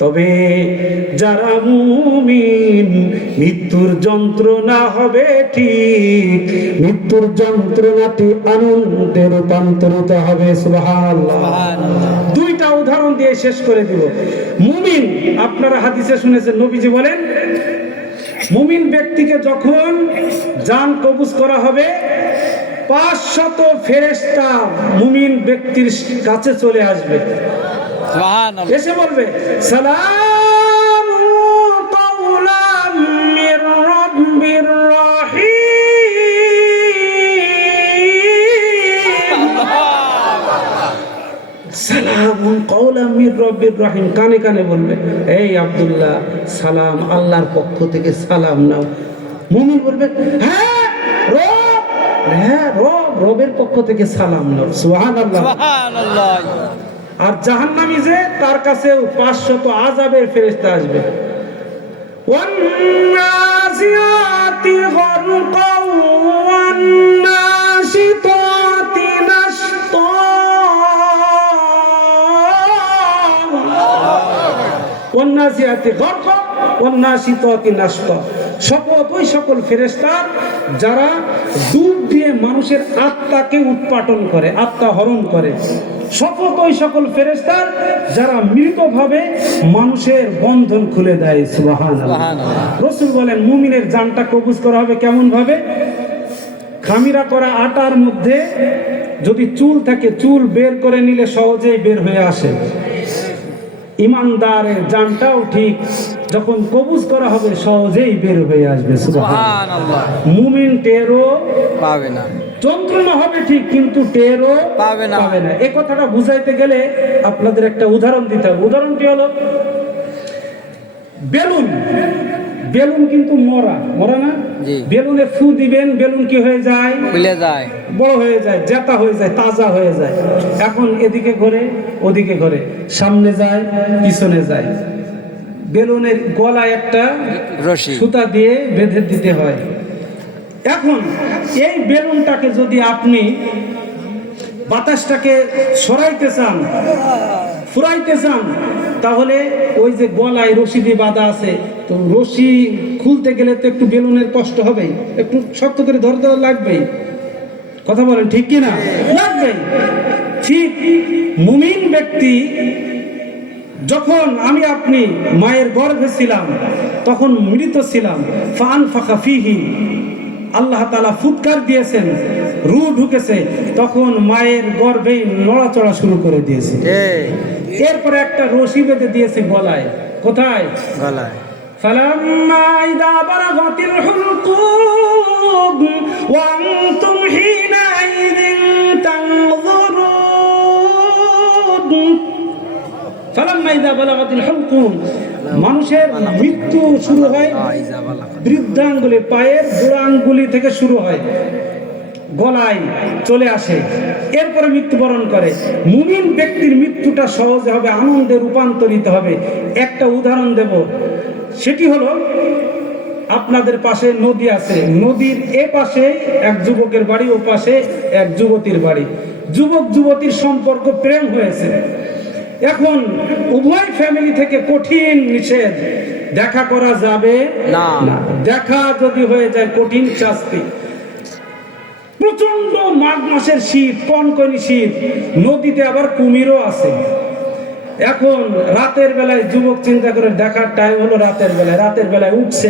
তবে যারা মুমিন, মৃত্যুর যন্ত্রণা হবে ঠিক, মৃত্যুর যন্ত্রণাটি আনন্দে রূপান্তরিত হবে। সুবহানাল্লাহ। দুইটা উদাহরণ দিয়ে শেষ করে দিব। মুমিন, আপনারা হাদিসে শুনেছেন, নবীজি বলেন মুমিন ব্যক্তিকে যখন জান কবজ করা হবে 500 ফেরেশতা মুমিন ব্যক্তির কাছে চলে আসবে, এসে বলবে সালামু কাওলাম মির রাব্বির রাহিম, সালামুন কাওলাম মির রাব্বির রাহিম। কানে কানে বলবে, এই আব্দুল্লাহ, সালাম আল্লাহর পক্ষ থেকে সালাম নাও। মুমিন বলবে, হ্যাঁ রব, হ্যাঁ রব, রবের পক্ষ থেকে সালাম নাও। সুবহানাল্লাহ, সুবহানাল্লাহ। আর জাহান্নামী যে, তার কাছে 500 আযাবের ফেরেশতা আসবে। ওয়ান্নাসিয়াতি গরকা ওয়ান্নাশিতাতি নাশতা, ওয়ান্নাসিয়াতি গরকা ওয়ান্নাশিতাতি নাশতা। শপথ ওই সকল ফেরেশতা যারা ডুব দিয়ে মানুষের আত্মাকে উৎপাটন করে, আত্মা হরণ করে। শপথ ওই সকল ফেরেশতা যারা মৃতভাবে মানুষের বন্ধন খুলে দেয়। সুবহানাল্লাহ। রাসূল বলেন, মুমিনের জানটা কবজ করা হবে কেমন ভাবে? খামিরা করা আটার মধ্যে যদি চুল থাকে, চুল বের করে নিলে সহজেই বের হয়ে আসে। ইমানদারের জানটাও ঠিক, যখন কবজ করা হবে সহজেই বের হয়ে আসবে। সুবহানাল্লাহ। মুমিন টেরও পাবে না, যন্ত্রণা হবে ঠিক, কিন্তু টেরও পাবে না। এই কথাটা বুঝাইতে গেলে আপনাদের একটা উদাহরণ দিতে হবে। উদাহরণটি হলো বেলুন। বেলুন কিন্তু মরা, মরা না? বেলুনে ফু দিবেন, বেলুন কি হয়ে যায়? ফুলে যায়, বড় হয়ে যায়, জেতা হয়ে যায়, তাজা হয়ে যায়। এখন এদিকে ঘোরে, ওদিকে ঘোরে, সামনে যায়, পিছনে যায়। বেলুনের গলায় একটা রশি সুতা দিয়ে বেঁধে দিতে হয়। এখন এই বেলুনটাকে যদি আপনি বাতাসটাকে সরাইতে চান, ফুরাইতে চান, তাহলে ওই যে গলায় রশি দিয়ে বাঁধা আছে, তো রশি খুলতে গেলে তো একটু বেলুনের কষ্ট হবেই, একটু শক্ত করে ধরতে লাগবেই। কথা বলেন ঠিক কিনা? লাগবেই। ঠিক মুমিন ব্যক্তি, যখন আমি আপনি মায়ের গর্ভে ছিলাম, তখন মৃত ছিলাম, ফানফাখা ফিহি, আল্লাহ তাআলা ফুৎকার দিয়েছেন, রূহ ঢুকেছে, তখন মায়ের গর্ভে নড়াচড়া শুরু করে দিয়েছে। এরপরে একটা রশি বেঁধে দিয়েছে গলায়। কোথায়? গলায়। ফালাম্মা ইযা বালাগাতিল হুলকুম ওয়া আনতুম হিনাইযিন তানযুরুন, ফালাম্মা ইযা বালাগাতিল হুলকুম, মানুষের মৃত্যু শুরু হয় বৃদ্ধাঙ্গুলি, পায়ের বুড়া আঙ্গুলি থেকে শুরু হয়, গলায় চলে আসে, এরপরে মৃত্যুবরণ করে। মুমিন ব্যক্তির মৃত্যুটা সহজে হবে, আনন্দে রূপান্তরিত হবে। একটা উদাহরণ দেব, সেটি হলো আপনাদের পাশে নদী আছে, নদীর এ পাশে এক যুবকের বাড়ি, ও পাশে এক যুবতীর বাড়ি। যুবক যুবতীর সম্পর্ক, প্রেম হয়েছে। এখন উভয় ফ্যামিলি থেকে কঠিন নিষেধ, দেখা করা যাবে না, দেখা যদি হয়ে যায় কঠিন শাস্তি। প্রচন্ড মাঘ মাসের শীত, কনকনি শীত, নদীতে আবার কুমিরও আছে। এখন রাতের বেলায় যুবক চিন্তা করে, দেখার টাইম হলো রাতের বেলায়, রাতের বেলায় উঠছে,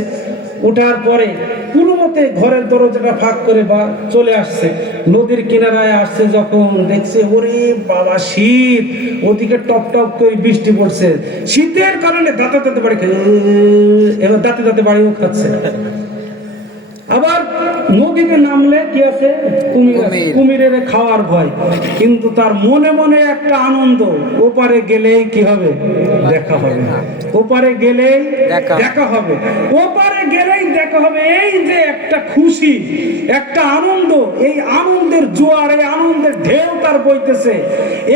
উঠার পরে কোনো মতে ঘরের দরজাটা ফাঁক করে বা চলে আসছে, নদীর কিনারায় আসছে, যখন দেখছে ওরে বাবা শীত, ওদিকে টপ টপ করে বৃষ্টি পড়ছে, শীতের কারণে দাঁতে দাঁতে বাড়ি এবার দাঁতে দাঁতে বাড়িও খাচ্ছে। আবার নদীতে নামলে কি আছে, কুমিরের খাওয়ার ভয়, কিন্তু তার মনে মনে একটা আনন্দ, ওপারে গেলেই কি হবে, দেখা হবে, ওপারে গেলেই দেখা হবে, ওপারে গেলেই দেখা হবে। এই যে একটা খুশি, একটা আনন্দ, এই আনন্দের জোয়ার, এই আনন্দের ঢেউ তার বইতেছে,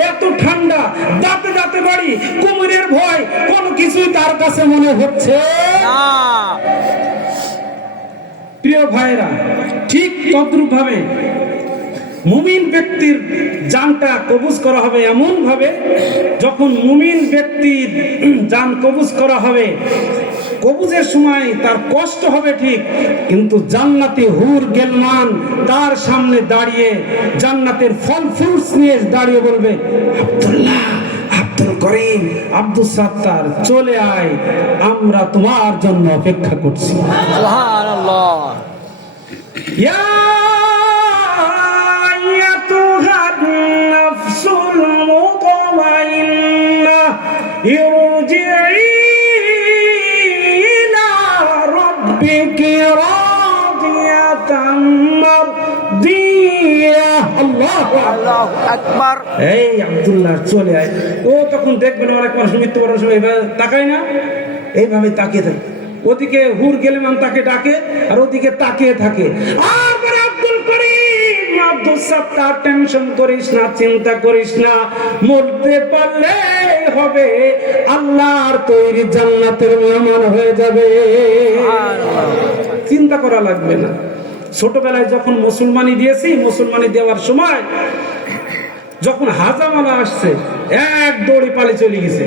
এত ঠান্ডা, দাঁতে দাঁতে বাড়ি, কুমিরের ভয়, কোনো কিছুই তার কাছে মনে হচ্ছে না। প্রিয় ভাইরা, ঠিক তদ্রূপ ভাবে মুমিন ব্যক্তির জানটা কবুজ করা হবে এমন ভাবে, যখন মুমিন ব্যক্তির জান কবুজ করা হবে, কবুজের সময় তার কষ্ট হবে ঠিক, কিন্তু জান্নাতি হুর গেলমান তার সামনে দাঁড়িয়ে জান্নাতের ফল ফ্রুটস নিয়ে দাঁড়িয়ে বলবে, আব্দুল্লাহ, আব্দুল করিম, আব্দুল সাত্তার, চলে আয়, আমরা তোমার জন্য অপেক্ষা করছি। সুবহানাল্লাহ। ইয়া আইয়াতুহান নাফসুল মুতমাইন্নাহ ইরজিই ইলা রাব্বিকি রাদিয়াতাম মারদিয়াহ। আল্লাহু আকবার। এই আব্দুল্লাহ চলে আয়। ও তখন দেখবেন অনেক মানুষ মৃত্যুবরণের সময় এইভাবে তাকায় না, এইভাবে তাকিয়ে থাকে, ওদিকে হুর গেলেমান তাকে ডাকে আর ওদিকে তাকিয়ে থাকে। আর আব্দুল করিম, আব্দুল সাত্তার, টেনশন করিস না, চিন্তা করিস না, মরতে পারলে হবে, আল্লাহর তৈরি জান্নাতের মেহমান হয়ে যাবে, চিন্তা করা লাগবে না। ছোটবেলায় যখন মুসলমানি দিয়েছি, মুসলমানি দেওয়ার সময় যখন হাজামালা আসছে, এক দৌড়ে পালে চলে গেছে।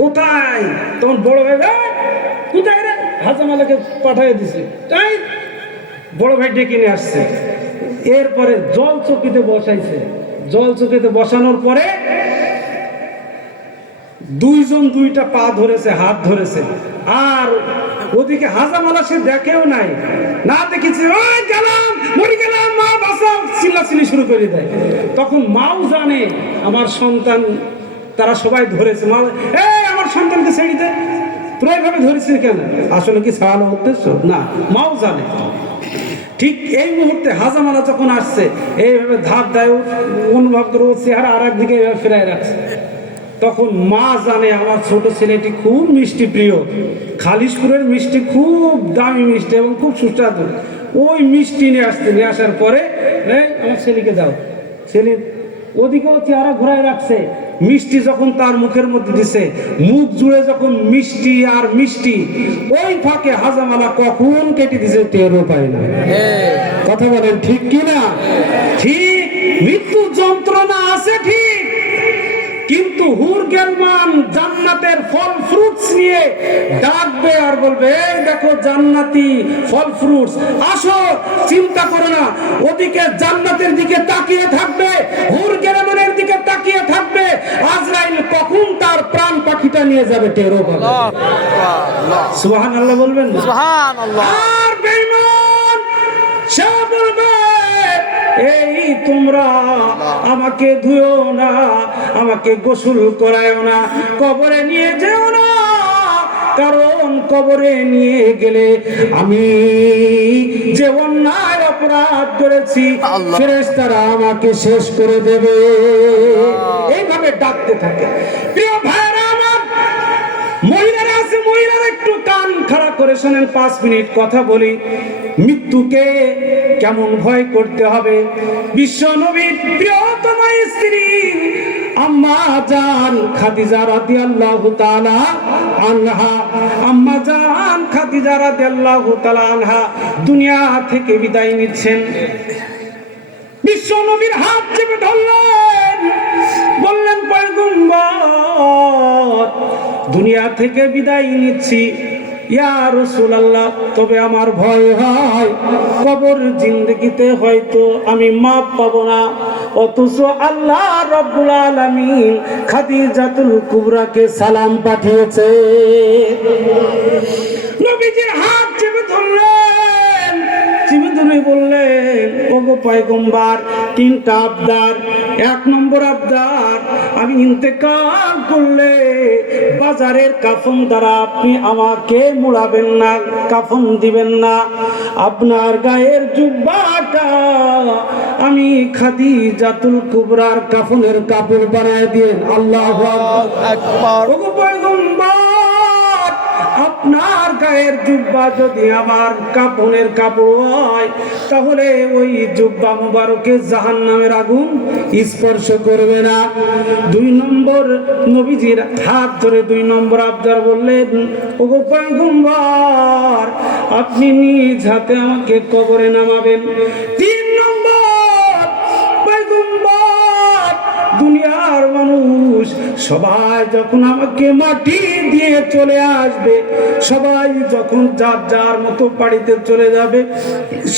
কোথায়? তখন বড় ভাই, কোথায় রে? হাজামালাকে পাঠিয়ে দিছে, তাই বড় ভাই ডেকে নিয়ে আসছে। এরপরে জল চকিতে বসাইছে, জল চকিতে বসানোর পরে দুইজন দুইটা পা ধরেছে, হাত ধরেছে, আর ওদিকে হাজামালা সে দেখেও নাই, না দেখেছে, ওই গেলাম, মরে গেলাম, মা বাঁচাও, চিল্লাচিল্লি শুরু করে দেয়। তখন মাও জানে আমার সন্তান, তারা সবাই ধরেছে, মা, এই আমার সন্তানকে ছেড়ে দে, তোরা এইভাবে ধরেছিস কেন? আসলে কি ছাড়ানো উদ্দেশ্য না, মাও জানে। ঠিক এই মুহূর্তে হাজামালা যখন আসছে, এইভাবে ধাপ দেয়, অনুভব করে ওর চেহারা আর একদিকে এইভাবে ফেরায় রাখছে। তখন মা জানে আমার ছোট ছেলেটি খুব মিষ্টি প্রিয়, খালিশপুরের মিষ্টি খুব দামি মিষ্টি এবং খুব সুস্বাদু। ওই মিষ্টি নিয়ে আসতে, নিয়ে আসার পরে আমার ছেলেকে দাও, ছেলে ওদিকেও চেহারা ঘোরায় রাখছে। মিষ্টি যখন তার মুখের মধ্যে দিছে, মুখ জুড়ে যখন মিষ্টি আর মিষ্টি, ওই ফাঁকে হাজামালা কখন কেটে দিছে টেরও পায় না। কথা বলেন ঠিক কিনা? ঠিক, মৃত্যু যন্ত্রণা আছে ঠিক, কিন্তু হুর গেলমান জান্নাতের ফল ফ্রুটস নিয়ে ডাকবে আর বলবে, এই দেখো জান্নাতি ফল ফ্রুটস, আসো, চিন্তা করো না। ওদিকে জান্নাতের দিকে তাকিয়ে থাকবে, হুর গেলমানের দিকে তাকিয়ে থাকবে, আজরাইল কখন তার প্রাণ পাখিটা নিয়ে যাবে টেরও পাবে। সুবহানাল্লাহ বলবেন না? সুবহানাল্লাহ। আর বেঈমান সে বলবে, এই তোমরা আমাকে ধুয়ো না, আমাকে গোসল করায়ও না, কবরে নিয়ে যেও না, কারণ কবরে নিয়ে গেলে আমি যে অন্যায় অপরাধ করেছি ফেরেশতারা আমাকে শেষ করে দেবে। এইভাবে ডাকতে থাকে। প্রিয় ভাইরা আমার, মহিলারা আছে, মহিলারা একটু কান খাড়া করে শোনেন, 5 মিনিট কথা বলি। মৃত্যুকে কেমন ভয় করতে হবে। বিশ্ব নবীর প্রিয়তমা স্ত্রী আম্মা জান খাদিজা রাদিয়াল্লাহু তাআলা আনহা, আম্মা জান খাদিজা রাদিয়াল্লাহু তাআলা আনহা দুনিয়া থেকে বিদায় নিচ্ছেন। বিশ্ব নবীর হাত চেপে ধরলেন, বললেন, পয়গম্বর, দুনিয়া থেকে বিদায় নিচ্ছি ইয়া রাসূলুল্লাহ, তবে আমার ভয় হয় কবর জিন্দেগিতে হয়তো আমি মাপ পাবো না। অথচ আল্লাহ রাব্বুল আলামিন খাদিজাতুল কুবরাকে সালাম পাঠিয়েছে। নবীজির হাত চেপে ধরলেন, বললেন, ওগো পয়গম্বর, তিনটা আবদার। এক নম্বর আবদার, আমি ইন্তেকাল করলে বাজারের কাফন দ্বারা আপনি আমাকে মুড়াবেন না, কাফন দিবেন না। আপনার গায়ের জুব্বাটা আমি খাদিজাতুল কুবরার কাফনের কাপড় বানায় দিন। আল্লাহু আকবার। ওগো পয়গম্বর, আপনার গায়ের জুব্বা যদি আমার কাফনের কাপড় হয়, তাহলে ওই জুব্বা মুবারকে জাহান্নামের আগুন স্পর্শ করবে না। দুই নম্বর, নবীজির হাত ধরে দুই নম্বর আবদার বললেন, ওগো পয়গম্বর, আপনি নিজ হাতে আমাকে কবরে নামাবেন। তিন নম্বর, পয়গম্বর, দুনিয়ার মানুষ সবাই যখন আমাকে মাটি দিয়ে চলে আসবে, সবাই যখন যার যার মতো বাড়িতে চলে যাবে,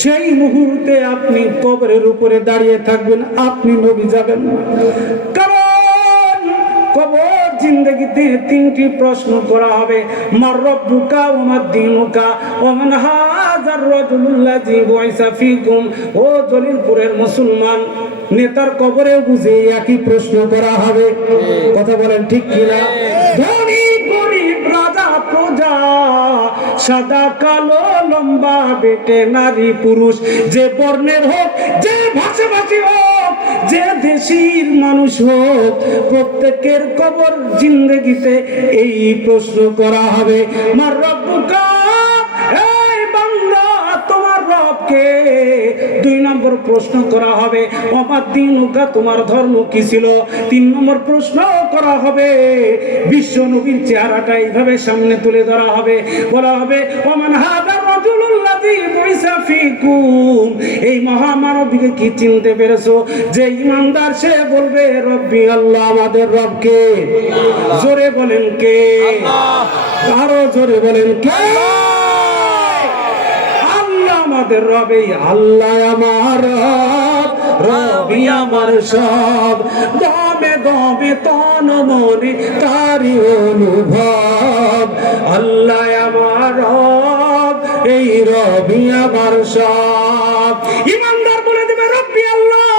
সেই মুহূর্তে আপনি কবরের উপরে দাঁড়িয়ে থাকবেন, আপনি নবী যাবেন না। কারণ কবর জিন্দেগিতে তিনটি প্রশ্ন করা হবে, মার রব্বুকা ওয়া মা দীনুকা ওয়া মান হাযার রাজুলুল্লাযী বুইসা ফীকুম। ও জলিলপুরের মুসলমান, নেতার কবরে বুঝে একই প্রশ্ন করা হবে। কথা বলেন ঠিক কিনা? ধনী গরিব, রাজা প্রজা, সাদা কালো, লম্বা বেটে নারী পুরুষ, যে বর্ণের হোক, যে ভাষাভাষী হোক, যে দেশীর মানুষ হোক, প্রত্যেকের কবর জিন্দেগিতে এই প্রশ্ন করা হবে, মার রব্বুকা, এই বান্দা তোমার রবকে। দুই নম্বর প্রশ্ন করা হবে, ওমা দীনুকা, তোমার ধর্ম কি ছিল। তিন নম্বর প্রশ্ন করা হবে, বিশ্ব নবীর চেহারাটা এইভাবে সামনে তুলে ধরা হবে, বলা হবে, ওমান হাদার রাজুলুল্লাযী বুইসা ফীকুম। এই মহামানবীকে কি চিনতে পেরেছো? যে ইমানদার সে বলবে, রব্বি আল্লাহ, আমাদের রবকে। জোরে বলেন কে? আরো জোরে বলেন কে? আমাদের রবে, আল্লাহ আমার রব, রবি আমার সব, দমে দমে তন মনে তারি অনুভব। আল্লাহ আমার রব, এই রবি আমার সব। ইমানদার বলে দেবে, রব্বি আল্লাহ,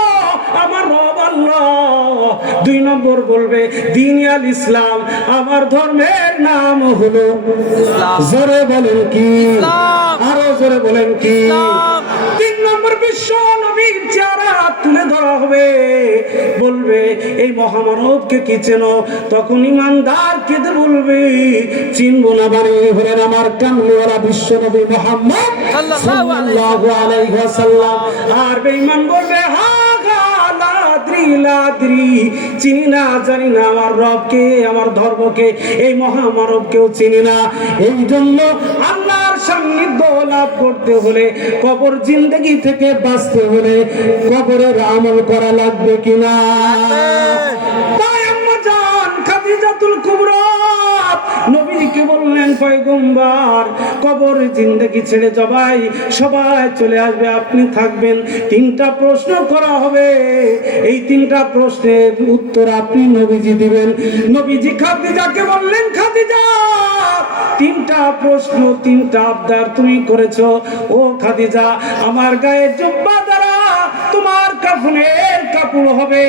আমার রব আল্লাহ। দুই নম্বর বলবে, দ্বীন আল ইসলাম, আমার ধর্মের নাম হলো ইসলাম। জোরে বলেন কি? আরো জোরে বলেন কি? তিন নম্বর, বিশ্ব নবীর চেহারা তুলে ধরা হবে, বলবে, এই মহামানবকে কি চেনো? তখন ইমানদার কেঁদে বলবে, চিনবো না, বানিয়ে হলেন আমার কামলিওয়ালা বিশ্ব নবী মুহাম্মদ সাল্লাল্লাহু আলাইহি ওয়াসাল্লাম। আর বেঈমান বলবে, চিনি না, জানি না আমার রবকে, আমার ধর্মকে, এই মহামানবকেও চিনি না। এই জন্য আল্লাহর সান্নিধ্য লাভ করতে হলে, কবর জিন্দেগি থেকে বাঁচতে হলে কবরের আমল করা লাগবে কিনা? তাই আম্মা জান খাদিজাতুল কুবরা নবীকে বললেন, পয়গম্বর, কবর জিন্দেগি ছেড়ে সবাই চলে আসবে, আপনি থাকবেন। তিনটা প্রশ্ন করা হবে, এই তিনটা প্রশ্নের উত্তর আপনি নবীজি দিবেন। নবীজি খাদিজাকে বললেন, খাদিজা, তিনটা প্রশ্ন, তিনটা আবদার তুমি করেছো। ও খাদিজা, আমার গায়ের জুব্বা দ্বারা তোমার কাফনের কাপড় হবে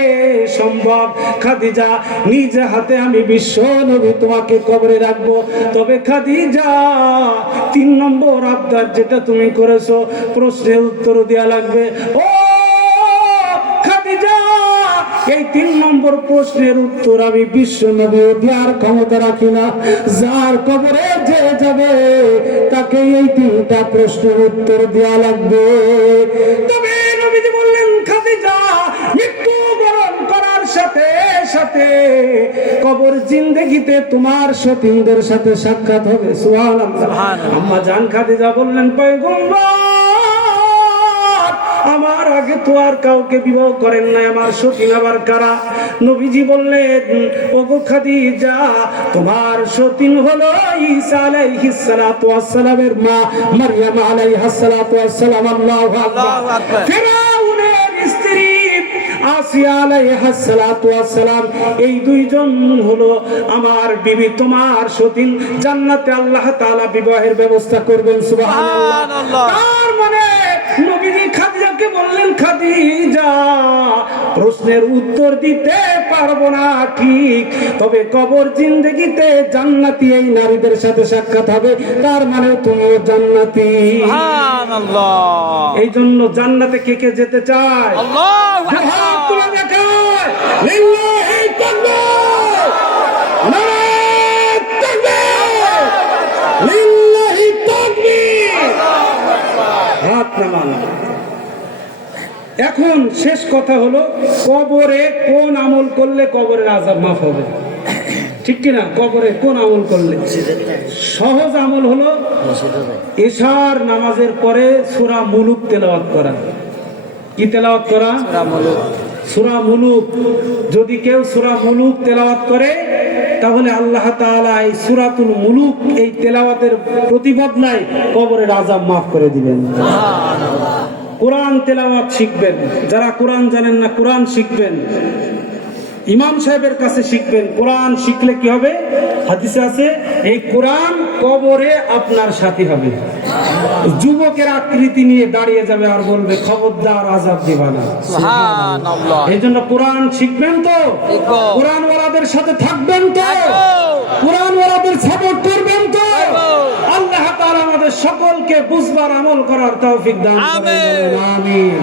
সম্ভব। খাদিজা, নিজ হাতে আমি বিশ্ব নবী তোমাকে কবরে রাখবো। তবে খাদিজা, তিন নম্বর আবদার যেটা তুমি করেছো, প্রশ্নের উত্তর দেয়া লাগবে। ও খাদিজা, এই তিন নম্বর প্রশ্নের উত্তর আমি বিশ্ব নবী দেওয়ার ক্ষমতা রাখি না। যার কবরে যে যাবে তাকে এই তিনটা প্রশ্নের উত্তর দেওয়া লাগবে। তবে নবীজি বললেন, খাদিজা, মৃত্যুবরণ করার সাথে সাথে কবর জিন্দেগিতে তোমার সতীনদের সাথে সাক্ষাৎ হবে। সুবহানাল্লাহ। আম্মা জান খাদিজা বললেন, পয়গম্বর, আমার আগে তো আর কাউকে বিবাহ করেন নাই, আমার সতীন আবার কারা? নবীজি বললেন, ওগো খাদিজা, তোমার সতীন হলো ঈসা আলাইহিস সালাতু ওয়াস সালামের মা মারইয়াম আলাইহাস সালাতু ওয়াস সালাম। আল্লাহু আকবার। ফিরাউনের স্ত্রী আসিয়া আলাইহাস সালাতু ওয়াস সালাম, এই দুইজন হলো আমার বিবি, তোমার সতীন। জান্নাতে আল্লাহ তাআলা বিবাহের ব্যবস্থা করবেন। সুবহানাল্লাহ। তার মানে নবীজি যা প্রশ্নের উত্তর দিতে পারবো না ঠিক, তবে কবর জিন্দেগিতে জান্নাতি এই নারীদের সাথে সাক্ষাৎ হবে, তার মানে তুমিও জান্নাতি। সুবহানাল্লাহ। এই জন্য জান্নাতে কে কে যেতে চায়? আল্লাহু আকবার। হাত তুলে দেখায়, লিল্লাহি তাকবীর, নারায়ে তাকবীর, লিল্লাহি তাকবীর। হাত নামান। এখন শেষ কথা হলো, কবরে কোন আমল করলে কবরের আযাব মাফ হবে? ঠিক কিনা? কবরে কোন আমল করলে? সহজ আমল হলো এশার নামাজের পরে সূরা মুলুক তেলাওয়াত করা। কি তেলাওয়াত করা? সূরা মুলুক। যদি কেউ সূরা মুলুক তেলাওয়াত করে তাহলে আল্লাহ তাআলা এই সূরাতুল মুলুক এই তেলাওয়াতের প্রতিবদলায় কবরের আযাব মাফ করে দিবেন। কোরআন তেলাওয়াত শিখবেন, যারা কোরআন জানেন না কোরআন শিখবেন, ইমাম সাহেবের কাছে শিখবেন। কোরআন শিখলে কি হবে? হাদিসে আছে এই কোরআন কবরে আপনার সাথী হবে। যুবকের আকৃতি নিয়ে দাঁড়িয়ে যাবে আর বলবে খবরদার আযাব দিবা না। সুবহানাল্লাহ। এই জন্য কোরআন শিখবেন তো, শিখবো। কোরআন ওয়ালাদের সাথে থাকবেন তো, থাকবো। কোরআন ওয়ালাদের সাপোর্ট করবেন তো। থাকবো। আল্লাহ তাআলা আমাদের সকলকে বুঝবার আমল করার তৌফিক দান করুন। আমিন।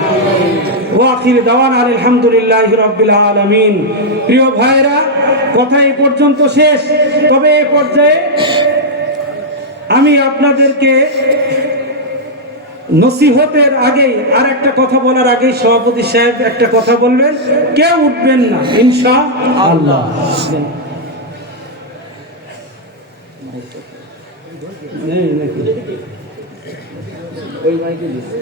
ওয়া আখির দাওয়ানা আলহামদুলিল্লাহি রাব্বিল আলামিন। প্রিয় ভাইরা, কথা এই পর্যন্ত শেষ। তবে এই পর্যায়ে আমি আপনাদেরকে নসিহতের আগেই আর একটা কথা বলার আগেই সভাপতি সাহেব একটা কথা বলবেন, কেউ উঠবেন না ইনশাআল্লাহ। নেই নাকি? ওই মাইকে দিছে।